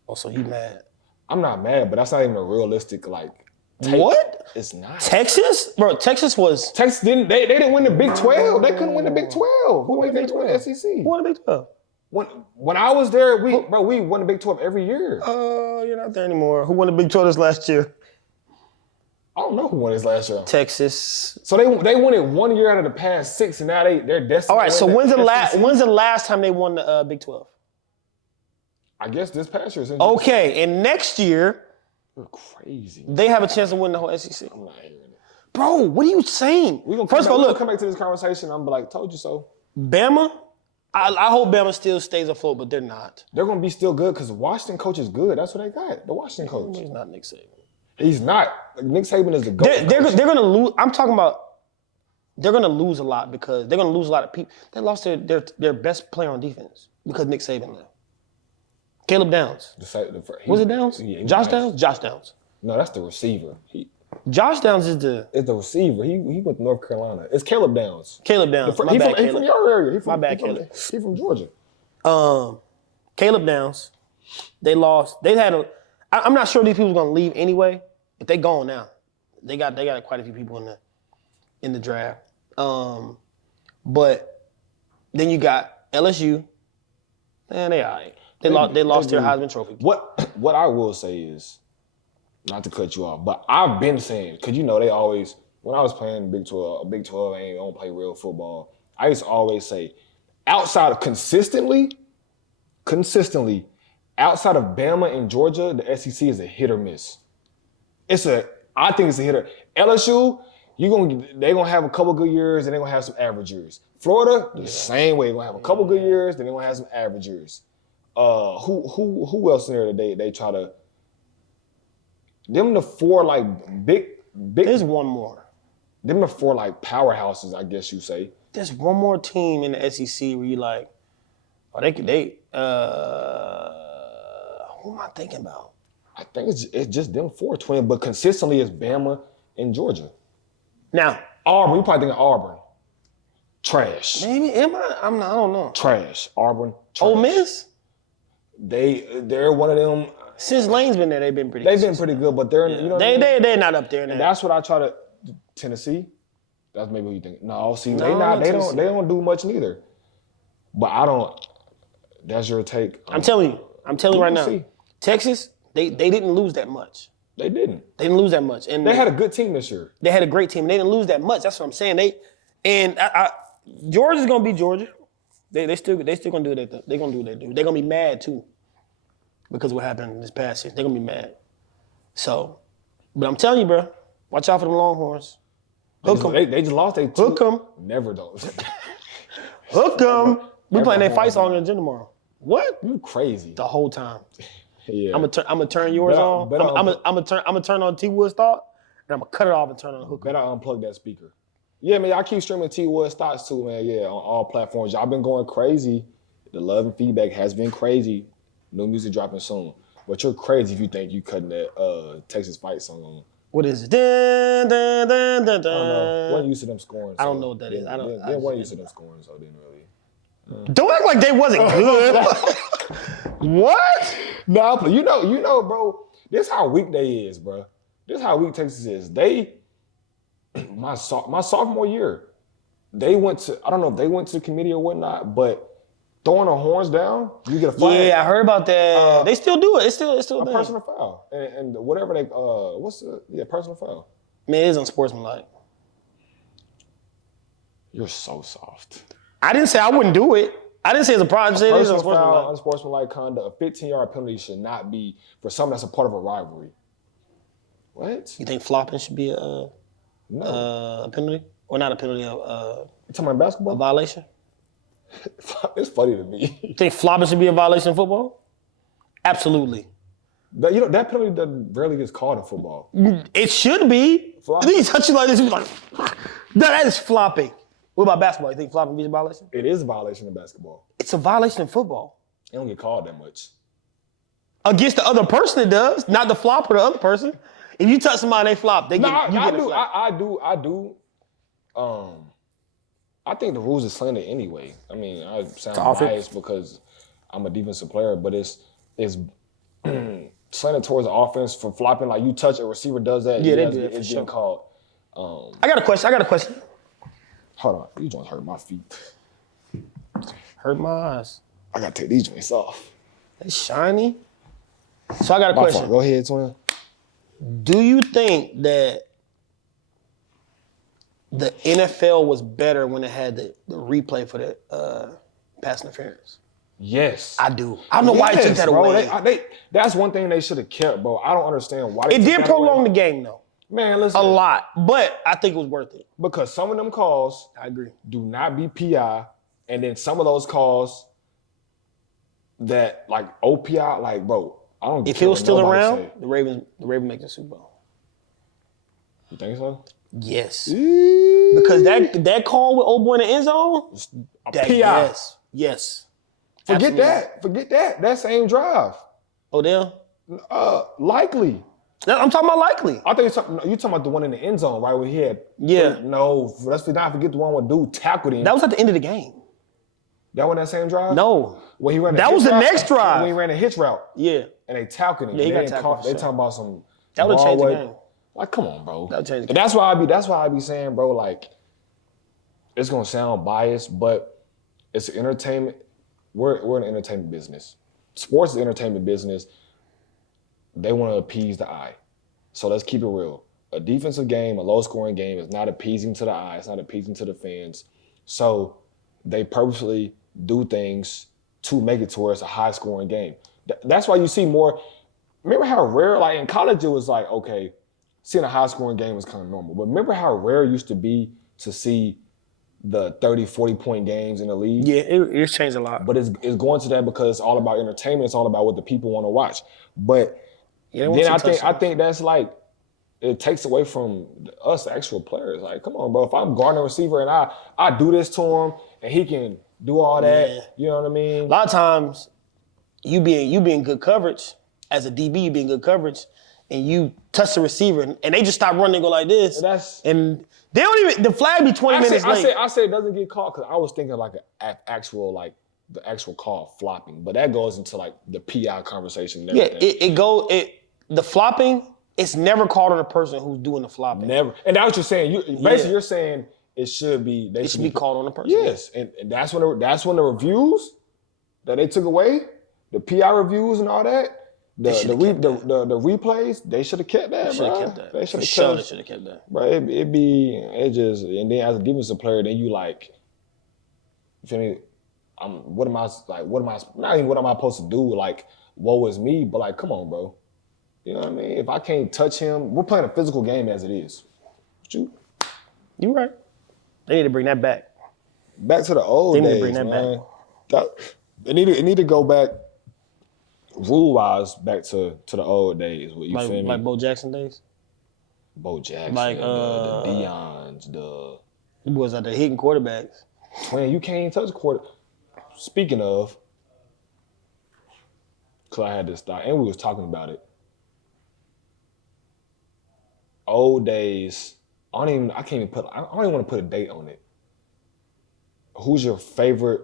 Also, you mad? I'm not mad, but that's not even a realistic take. What? It's not. Texas, bro. Texas was. Texas didn't. They didn't win the Big 12. They couldn't win the Big 12. Who won the Big 12? SEC. Who won the Big 12? When I was there, we won the Big 12 every year. You're not there anymore. Who won the Big 12 this last year? I don't know who won this last year. Texas. So they won it 1 year out of the past 6, and now they're destined. All right. So when's the SEC. last time they won the Big 12? I guess this past year. Okay, and next year You're crazy. they have a chance to win the whole SEC. I'm not hearing it. Bro, what are you saying? First of all, look, come back to this conversation. I'm like, told you so. Bama. I hope Bama still stays afloat, but they're not. They're gonna be still good because Washington coach is good. That's what they got. The Washington coach. He's not Nick Saban. He's not. Nick Saban is the GOAT. They're going to lose. I'm talking about they're going to lose a lot because they're going to lose a lot of people. They lost their best player on defense because Nick Saban left. Caleb Downs. Was it Downs? Yeah, Josh Downs? Josh Downs. No, that's the receiver. Josh Downs is the receiver. He went to North Carolina. It's Caleb Downs. Caleb Downs. He from your area. My bad, Caleb. He from Georgia. Caleb Downs. They lost. They had a. I'm not sure these people are going to leave anyway, but they gone now. They got quite a few people in the draft. But then you got LSU. Man, they all right. They lost their Heisman Trophy. What I will say is, not to cut you off, but I've been saying, because they always, when I was playing Big 12 ain't don't play real football, I used to always say, outside of consistently, outside of Bama and Georgia, the SEC is a hit or miss. I think it's a hitter. LSU, they're gonna have a couple good years and they're gonna have some average years. Florida, the same way, they're gonna have a couple good years, then they're gonna have some average years. Who else in there that they try to? Them the four big. There's one more. Them the four powerhouses, I guess you say. There's one more team in the SEC where you who am I thinking about? I think it's just them four twin, but consistently it's Bama and Georgia. Now Auburn, you probably thinking Auburn. Trash. Maybe I don't know. Trash. Auburn. Trash. Ole Miss? They're one of them. Since Lane's been there, they've been pretty good, but they're they're not up there now. And that's what I try to Tennessee. That's maybe what you think. No, see, they don't do much neither. But I don't. That's your take. I'm telling you right now. Texas, they didn't lose that much. They didn't. They didn't lose that much, and they had a good team this year. They had a great team. They didn't lose that much. That's what I'm saying. Georgia's gonna be Georgia. They still gonna do what they're gonna do what they do. They're gonna be mad too because of what happened this past year. They're gonna be mad. So, but I'm telling you, bro, watch out for them Longhorns. Hook 'em. They just lost. Hook 'em. Never don't. Hook 'em. We playing that fight song in the gym tomorrow. What? You crazy. The whole time. Yeah. I'm gonna turn yours on. I'm gonna turn on T Wood's thought, and I'm gonna cut it off and turn on Hook 'em. Better unplug that speaker. Yeah, man, I keep streaming T Wood's thoughts too, man. Yeah, on all platforms. Y'all been going crazy. The love and feedback has been crazy. No music dropping soon. But you're crazy if you think you cutting that Texas fight song on. What is it? Dun, dun, dun, dun, dun. I don't know. Wasn't used to them scoring. I don't know what that is. They wasn't used to them scoring, so I didn't really. Don't act like they wasn't good. What? No, you know, bro. This how weak they is, bro. This how weak Texas is. My sophomore year, they went to, I don't know if they went to the committee or whatnot, but throwing the horns down, you get a flag. Yeah, I heard about that. They still do it. It's still a a personal foul. And whatever they, personal foul. Man, it is unsportsmanlike. You're so soft. I didn't say I wouldn't do it. I didn't say it's a problem. I said it is unsportsmanlike. Unsportsmanlike conduct. A 15-yard penalty should not be for something that's a part of a rivalry. What? You think flopping should be a penalty? Or not a penalty, You talking about basketball? a violation? It's funny to me. You think flopping should be a violation in football? Absolutely. That penalty rarely gets called in football. It should be. Flopping? Then you touch you like this, you be like, no, that is flopping. What about basketball? You think flopping is a violation? It is a violation in basketball. It's a violation in football. It don't get called that much. Against the other person it does, not the flopper, the other person. If you touch somebody and they flop, you get a flag. I do. I think the rules is slanted anyway. I mean, I sound biased because I'm a defensive player, but it's slanted towards the offense for flopping. Like you touch a receiver does that, yeah, they do it it's for getting sure. called. I got a question. Hold on, these joints hurt my feet. Hurt my eyes. I gotta take these joints off. They shiny. So I got a My question. fault. Go ahead, twin. Do you think that the NFL was better when it had the replay for the pass interference? Yes. I do. I don't know why they took that bro. away. That's one thing they should have kept, bro. I don't understand why they It took did that prolong away. the game, though. Man, listen. A lot. But I think it was worth it. Because some of them calls I agree. do not be PI, and then some of those calls that like OPI, like bro, I don't. If care it was what still nobody around, say. the Ravens make the Super Bowl. You think so? Yes. Because that call with old boy in the end zone, PI. Yes. Forget Absolutely. that. Forget that. That same drive. Odell? Likely. No, I'm talking about likely. I think you talking about the one in the end zone, right? Where he had. Yeah. No, let's not forget the one where dude tackled him. That was at the end of the game. That wasn't that same drive? No. When he ran That was the next drive. When he ran a hitch route. Yeah. And they tackled him. Yeah, he got They tackled for They sure. talking about some. That would've changed the Broadway- game. Like, come on, bro. That would've changed the And that's why I be saying, bro, like, it's gonna sound biased, but it's entertainment. We're an entertainment business. Sports is an entertainment business. They want to appease the eye. So let's keep it real. A defensive game, a low-scoring game is not appeasing to the eye. It's not appeasing to the fans. So they purposely do things to make it towards a high-scoring game. That's why you see more. Remember how rare, like in college, it was like, okay, seeing a high-scoring game was kind of normal. But remember how rare it used to be to see the 30, 40-point games in the league? Yeah, it's changed a lot. But it's going to that because it's all about entertainment. It's all about what the people want to watch. But Yeah, then I think that's like, it takes away from us, the actual players. Like, come on, bro. If I'm guarding a receiver and I do this to him and he can do all that, Yeah. you know what I mean? A lot of times, you being good coverage, as a DB, you being good coverage, and you touch the receiver, and they just stop running and go like this. And they don't even, the flag be 20 minutes late. I say it doesn't get called because I was thinking like the actual call flopping, but that goes into like the PI conversation and Yeah, everything. the flopping, it's never called on the person who's doing the flopping. Never. And that's what you're saying. You're saying it should be. It should be called on the person. Yes, and that's when the reviews that they took away, the PI reviews and all that, the replays, they should have kept that. They should have kept that. They should For have sure, they should have kept that. Bro, and then as a defensive player, then you like, you feel me? What am I supposed to do? Like, woe is me, but like, come on, bro. You know what I mean? If I can't touch him, we're playing a physical game as it is. You right. They need to bring that back. Back to the old days, They need to bring that man. It need to go back rule-wise back to the old days. You feel me? Like Bo Jackson days? Bo Jackson, Like, the Deons, the He was out there hitting quarterbacks. twin. You can't even touch quarter. Speaking of, because I had this thought, and we was talking about it. Old days. I don't even want to put a date on it. Who's your favorite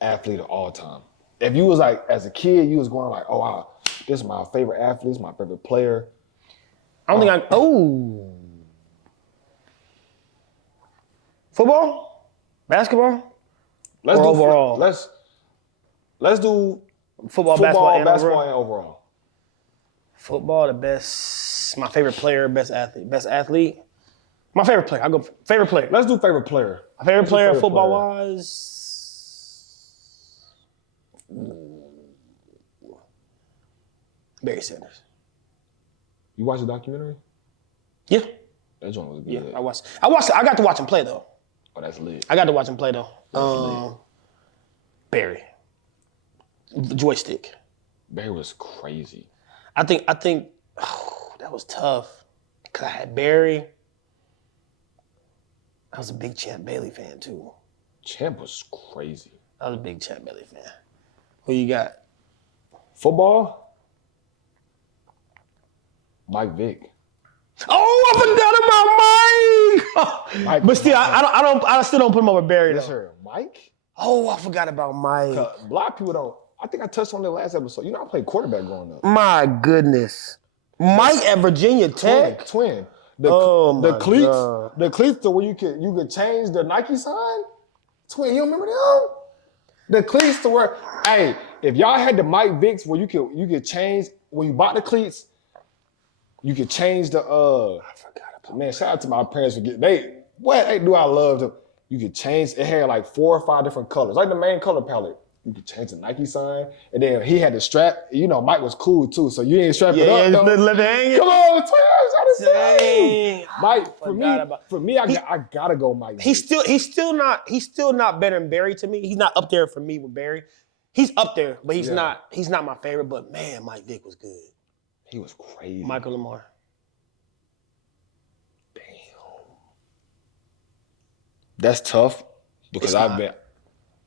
athlete of all time? If you was like, as a kid, you was going like, oh, wow, this is my favorite athlete, this is my favorite player. I don't think Football? Basketball? Overall? Let's do Football, basketball, and basketball, overall? and overall. Football, the best, my favorite player, best athlete. Best athlete? My favorite player. I'll go favorite player. Let's do favorite player. My favorite player, favorite football-wise, Barry Sanders. You watch the documentary? Yeah. That joint was good. Yeah, I watched. I got to watch him play though. Oh, that's lit. I got to watch him play though. Barry. Joystick. Barry was crazy. I think that was tough. Cause I had Barry. I was a big Champ Bailey fan too. Champ was crazy. I was a big Champ Bailey fan. Who you got? Football? Mike Vick. Oh, I forgot about Mike. Mike But still, I still don't put him over Barry Yes, though. sir. Mike? Oh, I forgot about Mike. A lot of people don't. I think I touched on the last episode. You know, I played quarterback growing up. My goodness. Mike at Virginia Tech. Twin. Oh, my the cleats, God. The cleats to where you could change the Nike sign. Twin, you don't remember them? The cleats to where, hey, if y'all had the Mike Vicks where you could change when you bought the cleats, you could change the I forgot about. Man, shout out to my parents for getting they do. I love them. You could change. It had like 4 or 5 different colors, like the main color palette. You could change the Nike sign, and then he had the strap. You know, Mike was cool too, so you didn't strap it up. Yeah, though. let it hang. Come on, twin. I was trying to say. Dang. Mike, for me, I gotta go Mike. He's still not better than Barry to me. He's not up there for me with Barry. He's up there, but he's not my favorite. But man, Mike Vick was good. He was crazy. Michael Lamar. Damn. That's tough because I've been.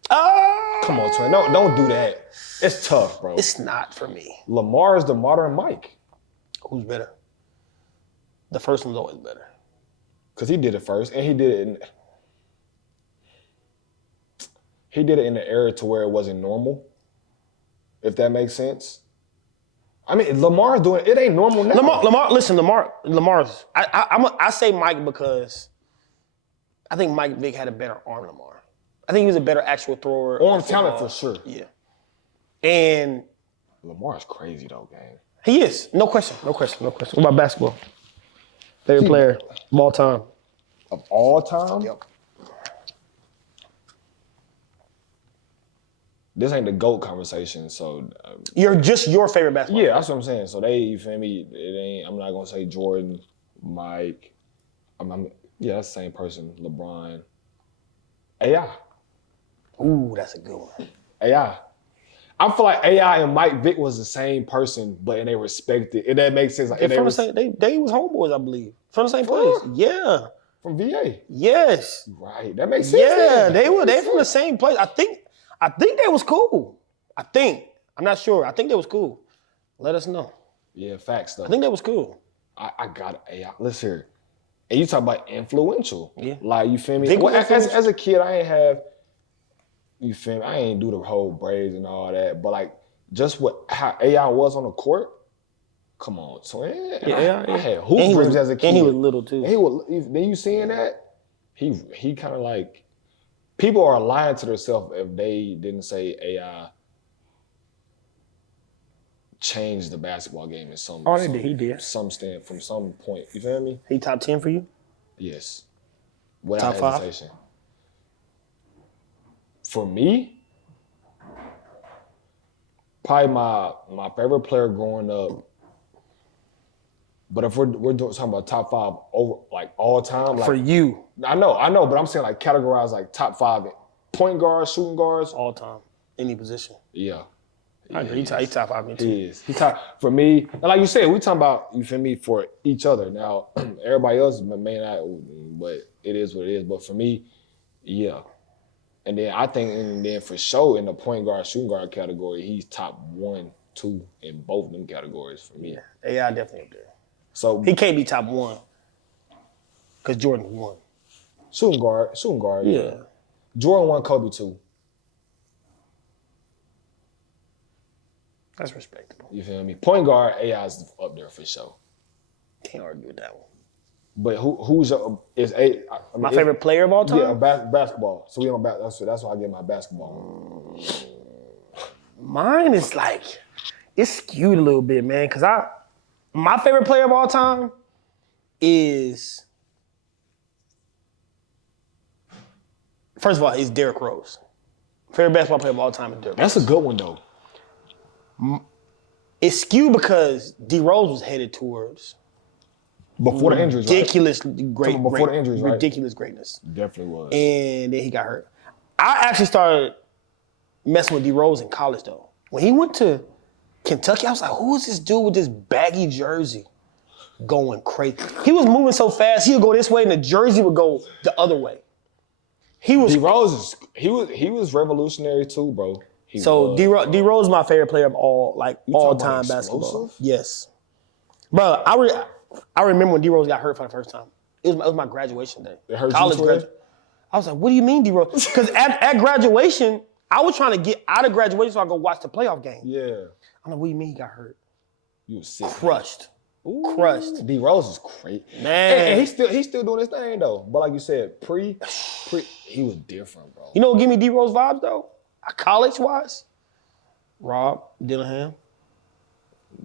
Come on, twin. Don't do that. It's tough, bro. It's not for me. Lamar is the modern Mike. Who's better? The first one's always better. Because he did it first, and he did it in the era to where it wasn't normal, if that makes sense. I mean, Lamar's doing it ain't normal now. Lamar's. I say Mike because I think Mike Vick had a better arm than Lamar. I think he was a better actual thrower. Arm talent for sure. Yeah. And Lamar's crazy though, gang. he is. No question. What about basketball? Favorite player of all time. Of all time? Yep. This ain't the GOAT conversation, so. You're just your favorite basketball Yeah, that's what I'm saying. So you feel me? It ain't. I'm not gonna say Jordan, Mike. Yeah, that's the same person. LeBron. AI. Ooh, that's a good one. AI. I feel like AI and Mike Vick was the same person, but they respected. If that makes sense. Like, They're from the same. They was homeboys, I believe. From the same place. Yeah. From VA. Yes. Right. That makes sense. Yeah, they from the same place. I think they was cool. I'm not sure. I think they was cool. Let us know. Yeah, facts though. I think that was cool. I got AI. Let's hear it. And you talk about influential. Yeah. Like, you feel me? Vic was As a kid, I ain't have, you feel me? I ain't do the whole braids and all that. But like, just how AI was on the court, come on. So I had hoop dreams as a kid. And he was little too. Then you seeing that? He kind of like, people are lying to themselves if they didn't say AI changed the basketball game in some. Oh, he did. Some stand from some point. You feel me? He top 10 for you? Yes. Without Top 5? hesitation. For me, probably my favorite player growing up. But if we're talking about top 5 over like all time, like For you. I know, but I'm saying like categorize like top 5 point guards, shooting guards. All time. Any position. Yeah. I agree. He top 5 me too. He is. He top for me. And like you said, we talking about, you feel me, for each other. Now, everybody else may not, but it is what it is. But for me, yeah. And then I think, and then for sure in the point guard, shooting guard category, he's top 1, 2 in both of them categories for me. Yeah, AI definitely up there. So He can't be top 1 because Jordan won. shooting guard. Yeah. Jordan 1, Kobe 2. That's respectable. You feel me? Point guard, AI is up there for sure. Can't argue with that one. But who's your My favorite player of all time? Yeah, basketball. So we on that's why I get my basketball. Mine is like, it's skewed a little bit, man, because my favorite player of all time is, first of all, is Derrick Rose. Favorite basketball player of all time is Derrick Rose. That's a good one though. It's skewed because D Rose was headed towards Before the injuries, right? ridiculous Before the injuries, right? ridiculous greatness. Definitely was. And then he got hurt. I actually started messing with D Rose in college though. When he went to Kentucky, I was like, who is this dude with this baggy jersey going crazy? He was moving so fast, he would go this way and the jersey would go the other way. He was D Rose he was revolutionary too, bro. D Rose is my favorite player of all talking time about basketball. explosive? Yes, bro. I remember when D Rose got hurt for the first time. It was my graduation day. It hurt you College too? graduation. I was like, what do you mean, D Rose? Because at graduation, I was trying to get out of graduation so I could go watch the playoff game. Yeah. I'm like, what do you mean he got hurt? You was sick. Crushed. Crushed. D Rose is great. Man. And he's still doing his thing though. But like you said, pre he was different, bro. You know what give me D Rose vibes though? College-wise? Rob Dillingham.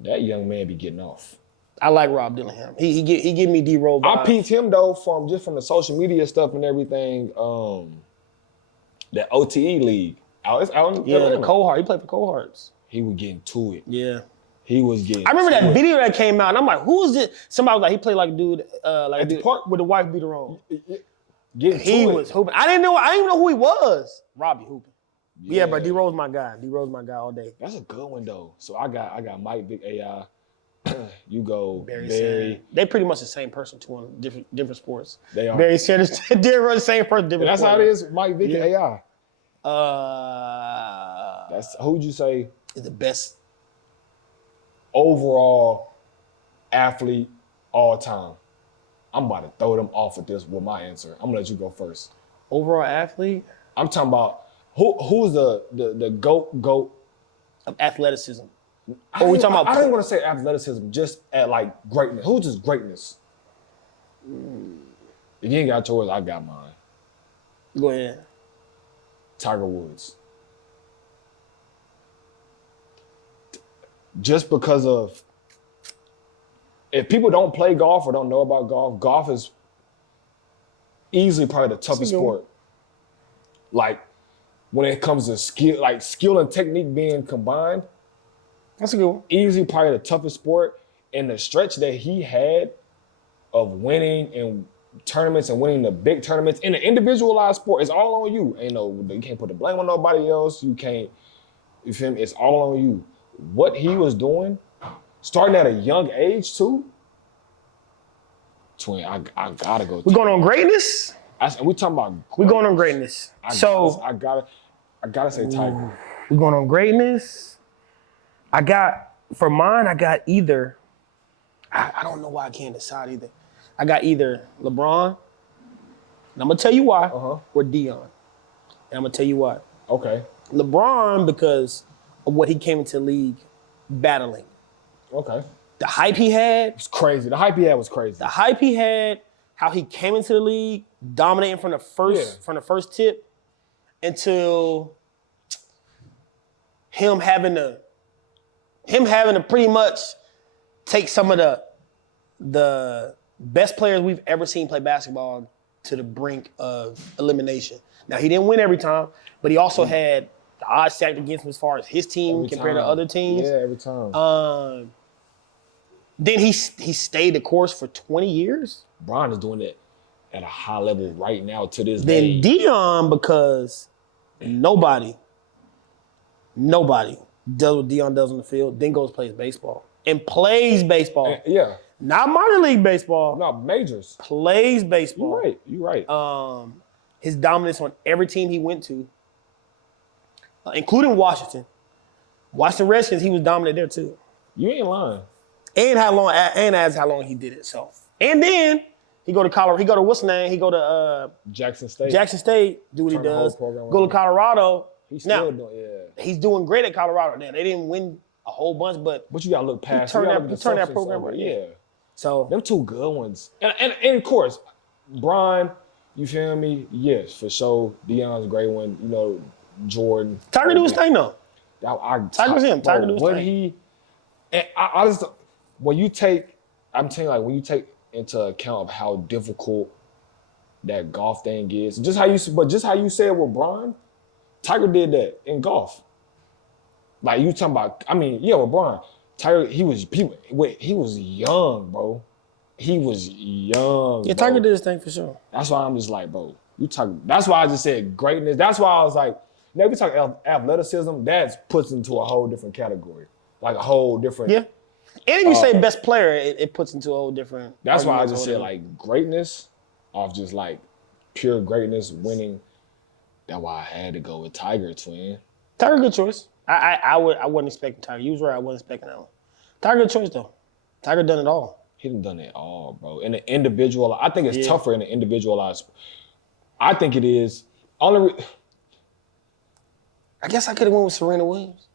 That young man be getting off. I like Rob Dillingham. He give me D Rose vibes. I peeped him though from the social media stuff and everything. That OTE league. Out in the Cohort. He played for Cohorts. He was getting to it. Yeah. He was getting. I remember to that it. video that came out, and I'm like, who is it? Somebody was like, he played like a dude, At the park? with the wife beater on. Getting He to was it. hooping. I didn't even know who he was. Robbie hooping. Yeah, bro. D Rose my guy. D Rose my guy all day. That's a good one though. So I got Mike, Big AI. You go Barry. Barry. They pretty much the same person too on different sports. They are. Barry Sanders, Derrick Rose, the same person, different. That's how it is. Mike, Vick, and AI. That's who'd you say Is the best overall athlete all time? I'm about to throw them off with this with my answer. I'm gonna let you go first. overall athlete I'm talking about who's the GOAT of athleticism. I we didn't- talking about I didn't want to say athleticism, just at like greatness. Who's just greatness? If you ain't got yours, I got mine. Go ahead. Tiger Woods. Just because of, if people don't play golf or don't know about golf is easily probably the toughest sport. Like when it comes to skill and technique being combined, That's a good one. easily probably the toughest sport. And the stretch that he had of winning in tournaments and winning the big tournaments in an individualized sport, it's all on you. You can't put the blame on nobody else. You can't, you feel me? It's all on you. What he was doing, starting at a young age too. Twin, I gotta go. We going on greatness? We talking about. We going on greatness. I gotta say Tiger. We going on greatness. For mine, I got either. I don't know why I can't decide either. I got either LeBron, and I'm gonna tell you why, or Dion. And I'm gonna tell you why. Okay. LeBron, because of what he came into the league battling. Okay. The hype he had, It's crazy. The hype he had was crazy. how he came into the league, dominating from the first tip until him having to pretty much take some of the best players we've ever seen play basketball to the brink of elimination. Now, he didn't win every time, but he also had the odds stacked against him as far as his team Every compared to time. other teams. Yeah, every time. Then he stayed the course for 20 years. Bron is doing it at a high level right now to this Then day. Dion, because nobody does what Dion does on the field, then goes plays baseball. And plays baseball. Yeah. Not minor league baseball. No, majors. Plays baseball. You're right. His dominance on every team he went to, including Washington. Washington Redskins, he was dominant there too. You ain't lying. And how long he did it. So, and then he go to Colorado. He go to what's the name? He go to Jackson State. Jackson State. Do what Turn he the whole does. program Go around. to Colorado. He's Now, still doing, yeah. he's doing great at Colorado. Now they didn't win a whole bunch, but But you gotta look past. turned you gotta that- look he turned that substance program over it. around, Yeah. so Them two good ones. And of course, Bron, you feel me? Yes, for sure. Deion's a great one. You know, Jordan. Tiger do his thing though. Tiger was him. Tiger do his What thing. he, and I just, when you take into account of how difficult that golf thing is, just how you said with Bron, Tiger did that in golf. Like you talking about, I mean, yeah, LeBron. Tiger, he was young, bro. He was young. Yeah, bro. Tiger did his thing for sure. That's why I'm just like, bro, that's why I just said greatness. That's why I was like, we talk athleticism, that puts into a whole different category. Like a whole different. Yeah. And if you say best player, it puts into a whole different. That's why I just said like greatness, off just like pure greatness, winning. That's why I had to go with Tiger, twin. Tiger, good choice. I wasn't expecting Tiger. You was right. I wasn't expecting that one. Tiger, good choice though. Tiger done it all. He done it all, bro. In the individual, I think it's tougher in the individualized. I think it is. I guess I could have went with Serena Williams.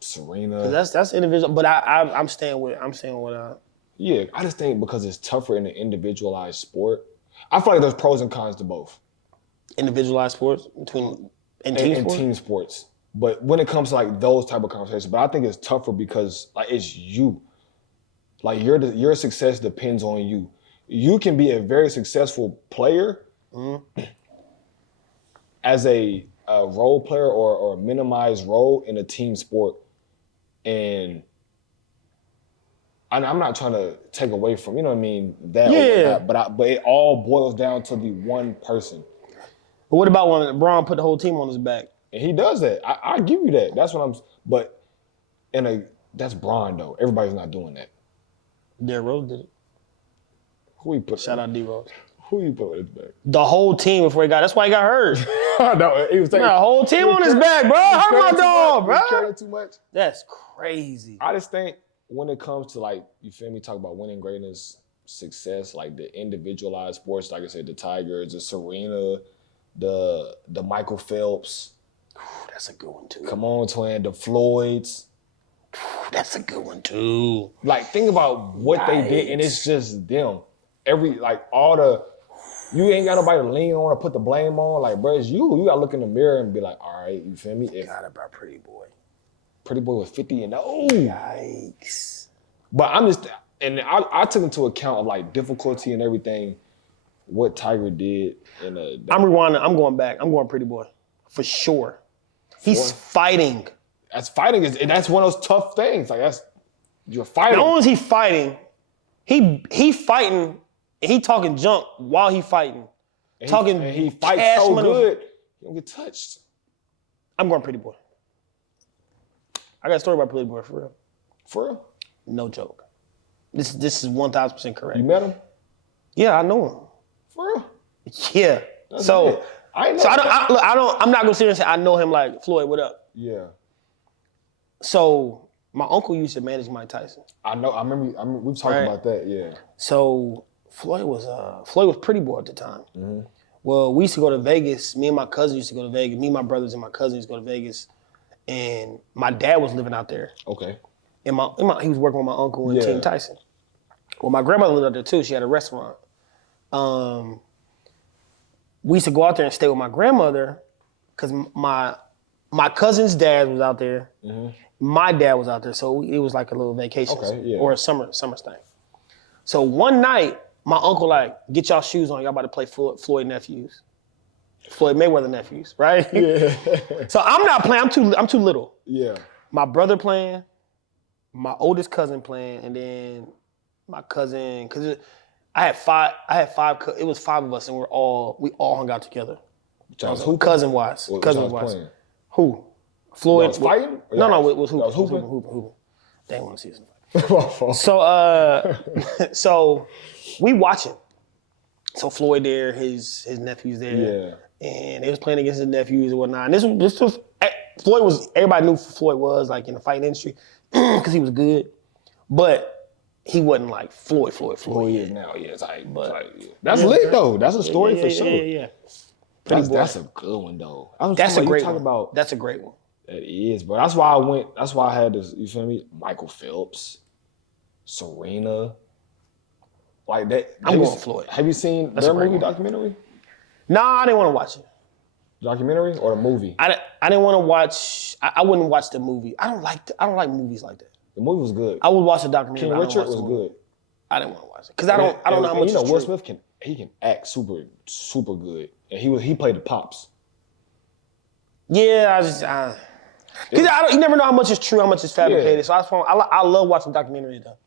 Serena. That's individual, but I'm staying with Yeah, I just think because it's tougher in the individualized sport. I feel like there's pros and cons to both. Individualized sports and team sports. But when it comes to like those type of conversations, but I think it's tougher because like it's you. Like your success depends on you. You can be a very successful player as a role player or a minimized role in a team sport. And I'm not trying to take away from, you know what I mean, that, but it all boils down to the one person. But what about when LeBron put the whole team on his back? And he does that. I give you that. That's what but that's Bron though. Everybody's not doing that. Derrick Rose did it. Who he put? Shout out D-Rose. Who you put on his back? The whole team before he got. That's why he got hurt. No, he was taking the whole team on his back, bro. Hurt my dog, bro. Carrying too much. That's crazy. I just think when it comes to like, you feel me, talk about winning greatness, success, like the individualized sports, like I said, the Tigers, the Serena, the Michael Phelps. That's a good one too. Come on, twin. The Floyds. That's a good one too. Like, think about what they did, and it's just them. You ain't got nobody to lean on or put the blame on. Like, bro, it's you. You got to look in the mirror and be like, all right, you feel me? Got it about Pretty Boy. Pretty Boy was 50-0. Yikes. But I'm just, and I took into account of like difficulty and everything, what Tiger did. I'm rewinding. I'm going back. I'm going Pretty Boy. For sure. He's fighting. That's fighting. That's one of those tough things. Like, you're fighting. Not only is he fighting, he fighting, and he talking junk while he fighting. And he fights so good, he don't get touched. I'm going Pretty Boy. I got a story about Pretty Boy, for real. For real? No joke. This is 1,000% correct. You met him? Yeah, I know him. For real? Yeah. That's so it. I'm not gonna sit here and say I know him like Floyd. What up? Yeah. So my uncle used to manage Mike Tyson. I know. I remember. We've talked about that. Yeah. So Floyd was Pretty Boy at the time. Mm-hmm. Well, we used to go to Vegas. Me and my cousin used to go to Vegas. Me, my brothers, and my cousin used to go to Vegas. And my dad was living out there. Okay. And he was working with my uncle and Team Tyson. Well, my grandmother lived out there too. She had a restaurant. We used to go out there and stay with my grandmother because my cousin's dad was out there. Mm-hmm. My dad was out there, so it was like a little vacation or a summer thing. So one night, my uncle get y'all shoes on. Y'all about to play Floyd nephews, Floyd Mayweather nephews, right? Yeah. So I'm not playing. I'm too little. Yeah. My brother playing, my oldest cousin playing, and then my cousin. Cause I had five. It was five of us, and we all hung out together. Who cousin wise? Cousin wise. Who? Floyd was fighting? No, it was hooping. Hooping. They didn't want to see us. So we watching. So Floyd there, his nephew's there, and they was playing against his nephews and whatnot. And this was Floyd was. Everybody knew who Floyd was in the fighting industry because he was good, but he wasn't like Floyd. Floyd is now, it's that's lit though. That's a story for sure. Yeah. That's a good one though. That's a great one. That's a great one. That is, bro. That's why I had this, you feel me? Michael Phelps, Serena. Like that. I'm going Floyd. Have you seen their movie documentary? No, I didn't want to watch it. Documentary or the movie? I didn't want to watch. I wouldn't watch the movie. I don't like movies like that. The movie was good. I would watch the documentary. King Richard was good. I didn't want to watch it because I don't know how much. Will Smith can act super good, and he played the pops. Yeah, because you never know how much is true, how much is fabricated. Yeah. So I love watching documentaries though.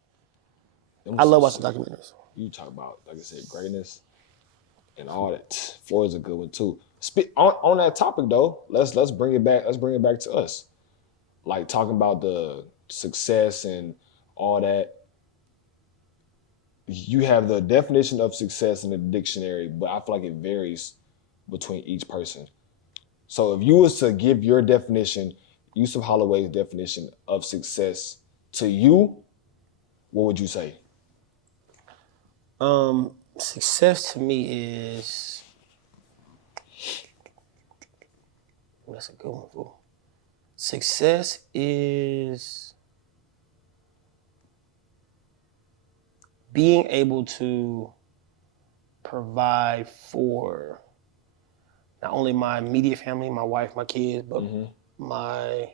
I love watching documentaries. You talk about, like I said, greatness and all that. Floyd's a good one too. On that topic though, let's bring it back. Let's bring it back to us. Like talking about the success and all that. You have the definition of success in the dictionary, but I feel like it varies between each person. So if you was to give your definition, Yusuf Holloway's definition of success to you, what would you say? Success to me is that's a good one, fool. Success is being able to provide for not only my immediate family, my wife, my kids, but my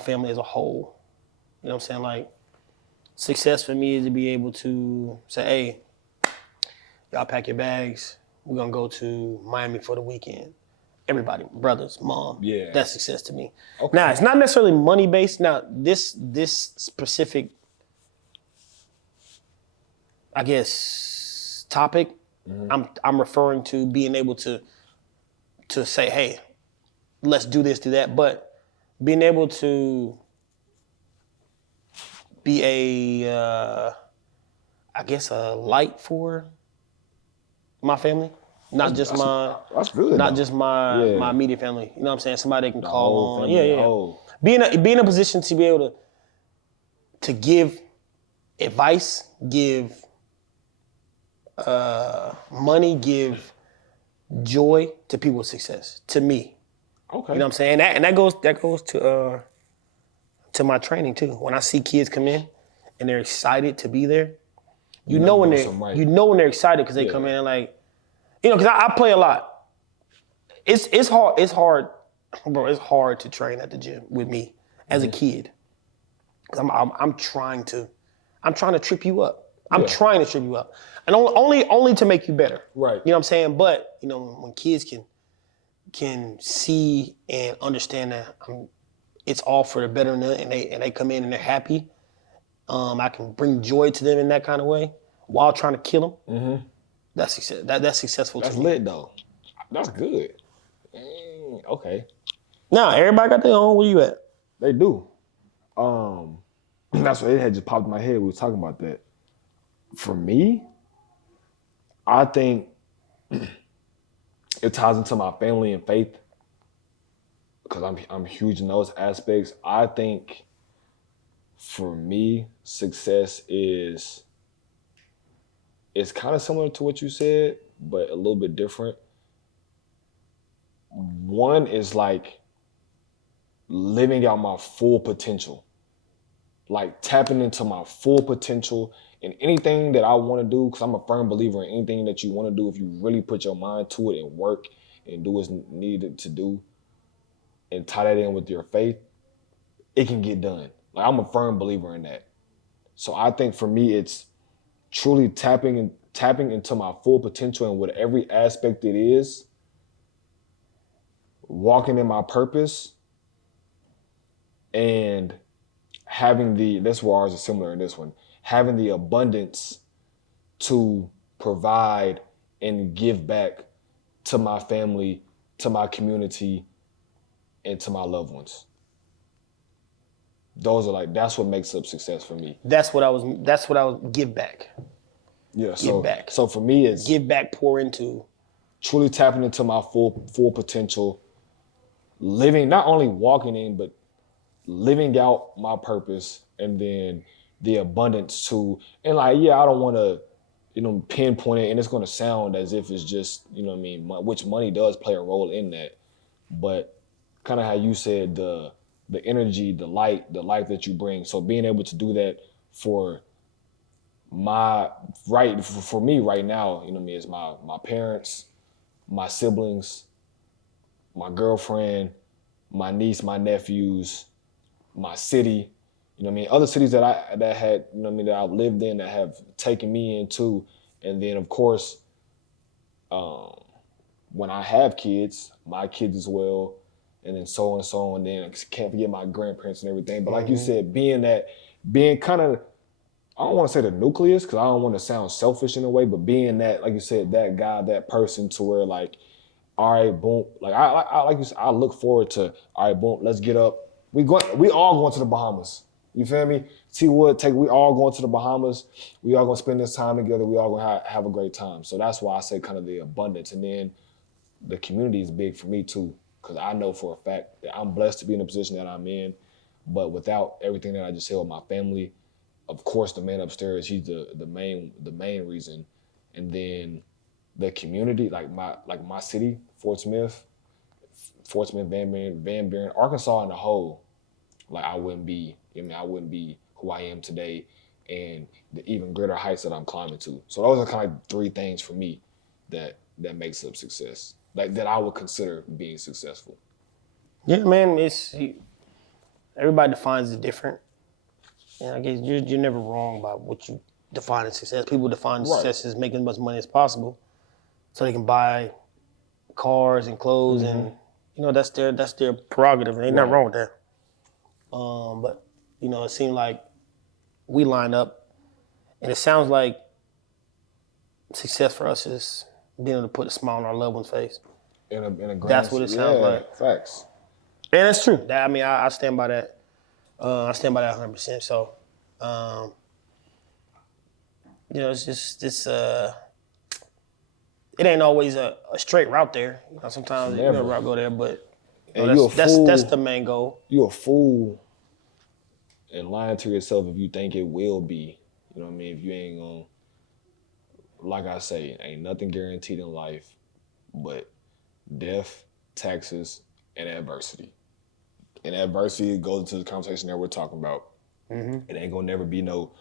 family as a whole. You know what I'm saying? Like, success for me is to be able to say, hey, y'all pack your bags. We're going to go to Miami for the weekend. Everybody, brothers, mom. Yeah. That's success to me. Okay. Now, it's not necessarily money-based. Now, this specific, I guess, topic, I'm referring to being able to say, hey, let's do this, do that. But being able to be I guess a light for my family, not just my immediate family. You know what I'm saying? Somebody they can call on. Yeah. Be in a position to be able to give advice, give money, give joy to people's success. To me, Okay. you know what I'm saying? That goes to my training too. When I see kids come in and they're excited to be there, you know when they're excited because they come in and like, because I play a lot. It's hard, bro. It's hard to train at the gym with me as a kid. 'Cause I'm trying to trip you up. I'm trying to trip you up, and only to make you better. Right. You know what I'm saying? But when kids can see and understand that it's all for the betterment, and they come in and they're happy. I can bring joy to them in that kind of way while trying to kill them. Mm-hmm. That's success. That's successful. That's to me. lit though. That's good. Okay. Now everybody got their own. Where you at? They do. That's what it had just popped in my head. We were talking about that. For me, I think it ties into my family and faith because I'm huge in those aspects. I think for me, success is kind of similar to what you said, but a little bit different. One is like living out my full potential, like tapping into my full potential in anything that I want to do, because I'm a firm believer in anything that you want to do, if you really put your mind to it and work and do what's needed to do and tie that in with your faith, it can get done. Like, I'm a firm believer in that. So I think for me, it's truly tapping into my full potential in what every aspect it is, walking in my purpose, and having that's where ours is similar in this one, having the abundance to provide and give back to my family, to my community, and to my loved ones. That's what makes up success for me. That's what I was give back. Yeah, Give back. So for me, it's Give back, pour into. truly tapping into my full potential, living, not only walking in, but living out my purpose, and then the abundance too. And like, I don't want to, pinpoint it, and it's going to sound as if it's just, which money does play a role in that. But kind of how you said, the energy, the life that you bring. So being able to do that for me right now, is my parents, my siblings, my girlfriend, my niece, my nephews, my city, other cities that I've lived in that have taken me into, and then of course, when I have kids, my kids as well, and then so and so, and then I can't forget my grandparents and everything. But like you said, being kind of, I don't want to say the nucleus because I don't want to sound selfish in a way, but being that, like you said, that guy, that person to where like, all right, boom, like I like you said, I look forward to, all right, boom, let's get up. We all going to the Bahamas. You feel me? See what take. We all going to the Bahamas. We all gonna spend this time together. We all gonna have a great time. So that's why I say kind of the abundance, and then the community is big for me too, because I know for a fact that I'm blessed to be in the position that I'm in. But without everything that I just said with my family, of course, the man upstairs, he's the main reason, and then the community, like my city, Fort Smith, Van Buren, Arkansas in the whole, like I wouldn't be who I am today, and the even greater heights that I'm climbing to. So those are kind of like 3 things for me that makes up success, like that I would consider being successful. Yeah, man, everybody defines it different. And I guess you're never wrong about what you define as success. People define success as making as much money as possible so they can buy cars and clothes, and that's their prerogative. Ain't nothing wrong with that. But it seemed like we line up, and it sounds like success for us is being able to put a smile on our loved one's face. In a grand, that's what it sounds like. Facts. And that's true. I stand by that. I stand by that 100%. So, it's just it ain't always a straight route there. Sometimes you gotta go there, but that's the main goal. You a fool and lying to yourself if you think it will be. You know what I mean? If you ain't gonna, like I say, ain't nothing guaranteed in life but death, taxes, and adversity. And adversity goes into the conversation that we're talking about. It ain't gonna never be no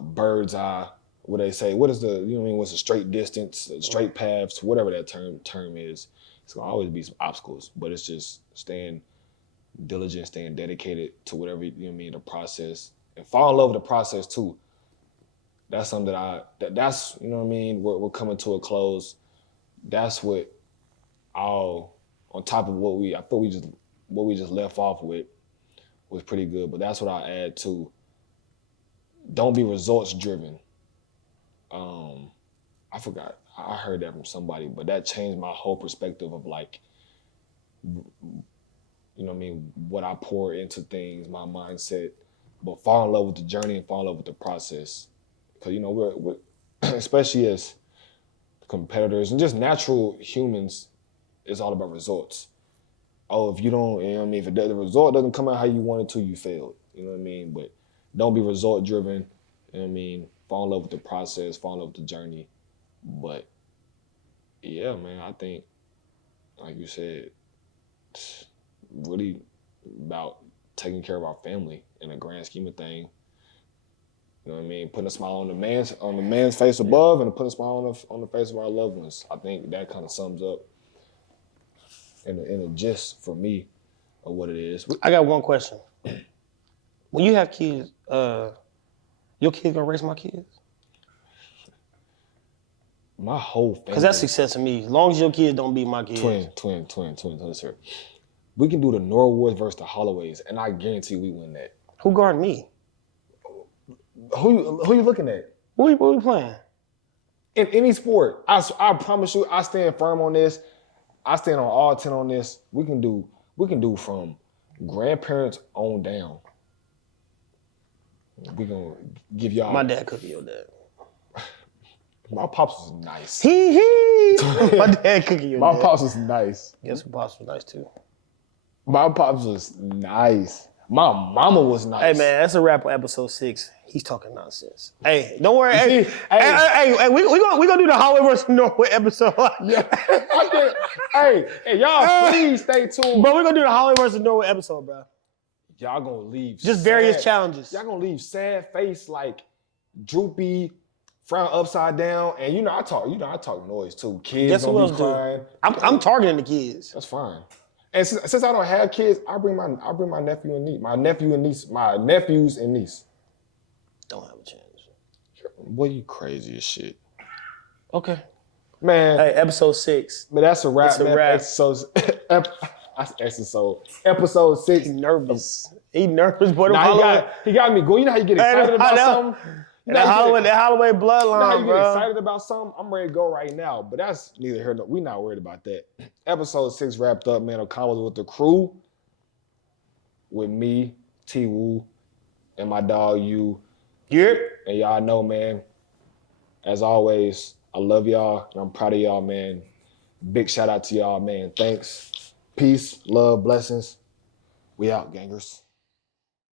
bird's eye. What they say? What is what's the straight distance, straight paths, whatever that term is. It's gonna always be some obstacles, but it's just staying diligent, staying dedicated to whatever the process, and fall in love with the process too. That's something that's We're coming to a close. That's what on top of what we just left off with was pretty good. But that's what I add to. Don't be results driven. I forgot. I heard that from somebody, but that changed my whole perspective of like, what I pour into things, my mindset. But fall in love with the journey and fall in love with the process, because we're especially as competitors and just natural humans, it's all about results. Oh, if you don't, if the result doesn't come out how you want it to, you failed. You know what I mean? But don't be result driven. You know what I mean? Fall in love with the process, fall in love with the journey. But yeah, man, I think, like you said, it's really about taking care of our family in the grand scheme of things. You know what I mean? Putting a smile on the man's face above, and putting a smile on the face of our loved ones. I think that kind of sums up in a gist for me of what it is. I got one question. When you have kids, your kids gonna raise my kids? My whole family. Because that's success to me. As long as your kids don't beat my kids. Twin, sir. We can do the Norwoods versus the Holloways, and I guarantee we win that. Who guard me? Who you looking at? What we playing? In any sport. I promise you, I stand firm on this. I stand on all 10 on this. We can do from grandparents on down. We gonna give y'all. My dad could be your dad. My pops was nice. My dad cooking your dad. My pops was nice. Guess who pops was nice too? My pops was nice. My mama was nice. Hey man, that's a wrap on episode 6. He's talking nonsense. Hey, don't worry. Hey, we gonna do the Hollywood versus Norway episode. Yeah. hey, y'all, please stay tuned. But we're gonna do the Hollywood versus Norway episode, bro. Y'all gonna leave just various challenges. Y'all gonna leave sad face, like droopy, frown upside down, and I talk noise too. Kids Guess gonna be crying. I'm targeting the kids. That's fine. And since I don't have kids, I bring my nephew and niece, my nephews and niece. Don't have a chance. Boy, you crazy as shit. Okay. Man, Hey, episode 6. but that's a wrap, It's a man. wrap. Episode 6. He nervous. He nervous, boy. Nah, he got me going. You know how you get excited about something? You know That how you Holloway, get- that Holloway you know how bloodline, you get bro. excited about something? I'm ready to go right now. But that's neither here nor we not worried about that. Episode 6 wrapped up, man. Convos with the crew. With me, T-Woo, and my dog, you. Yeah. And y'all know, man, as always, I love y'all, and I'm proud of y'all, man. Big shout out to y'all, man. Thanks. Peace, love, blessings. We out, gangers.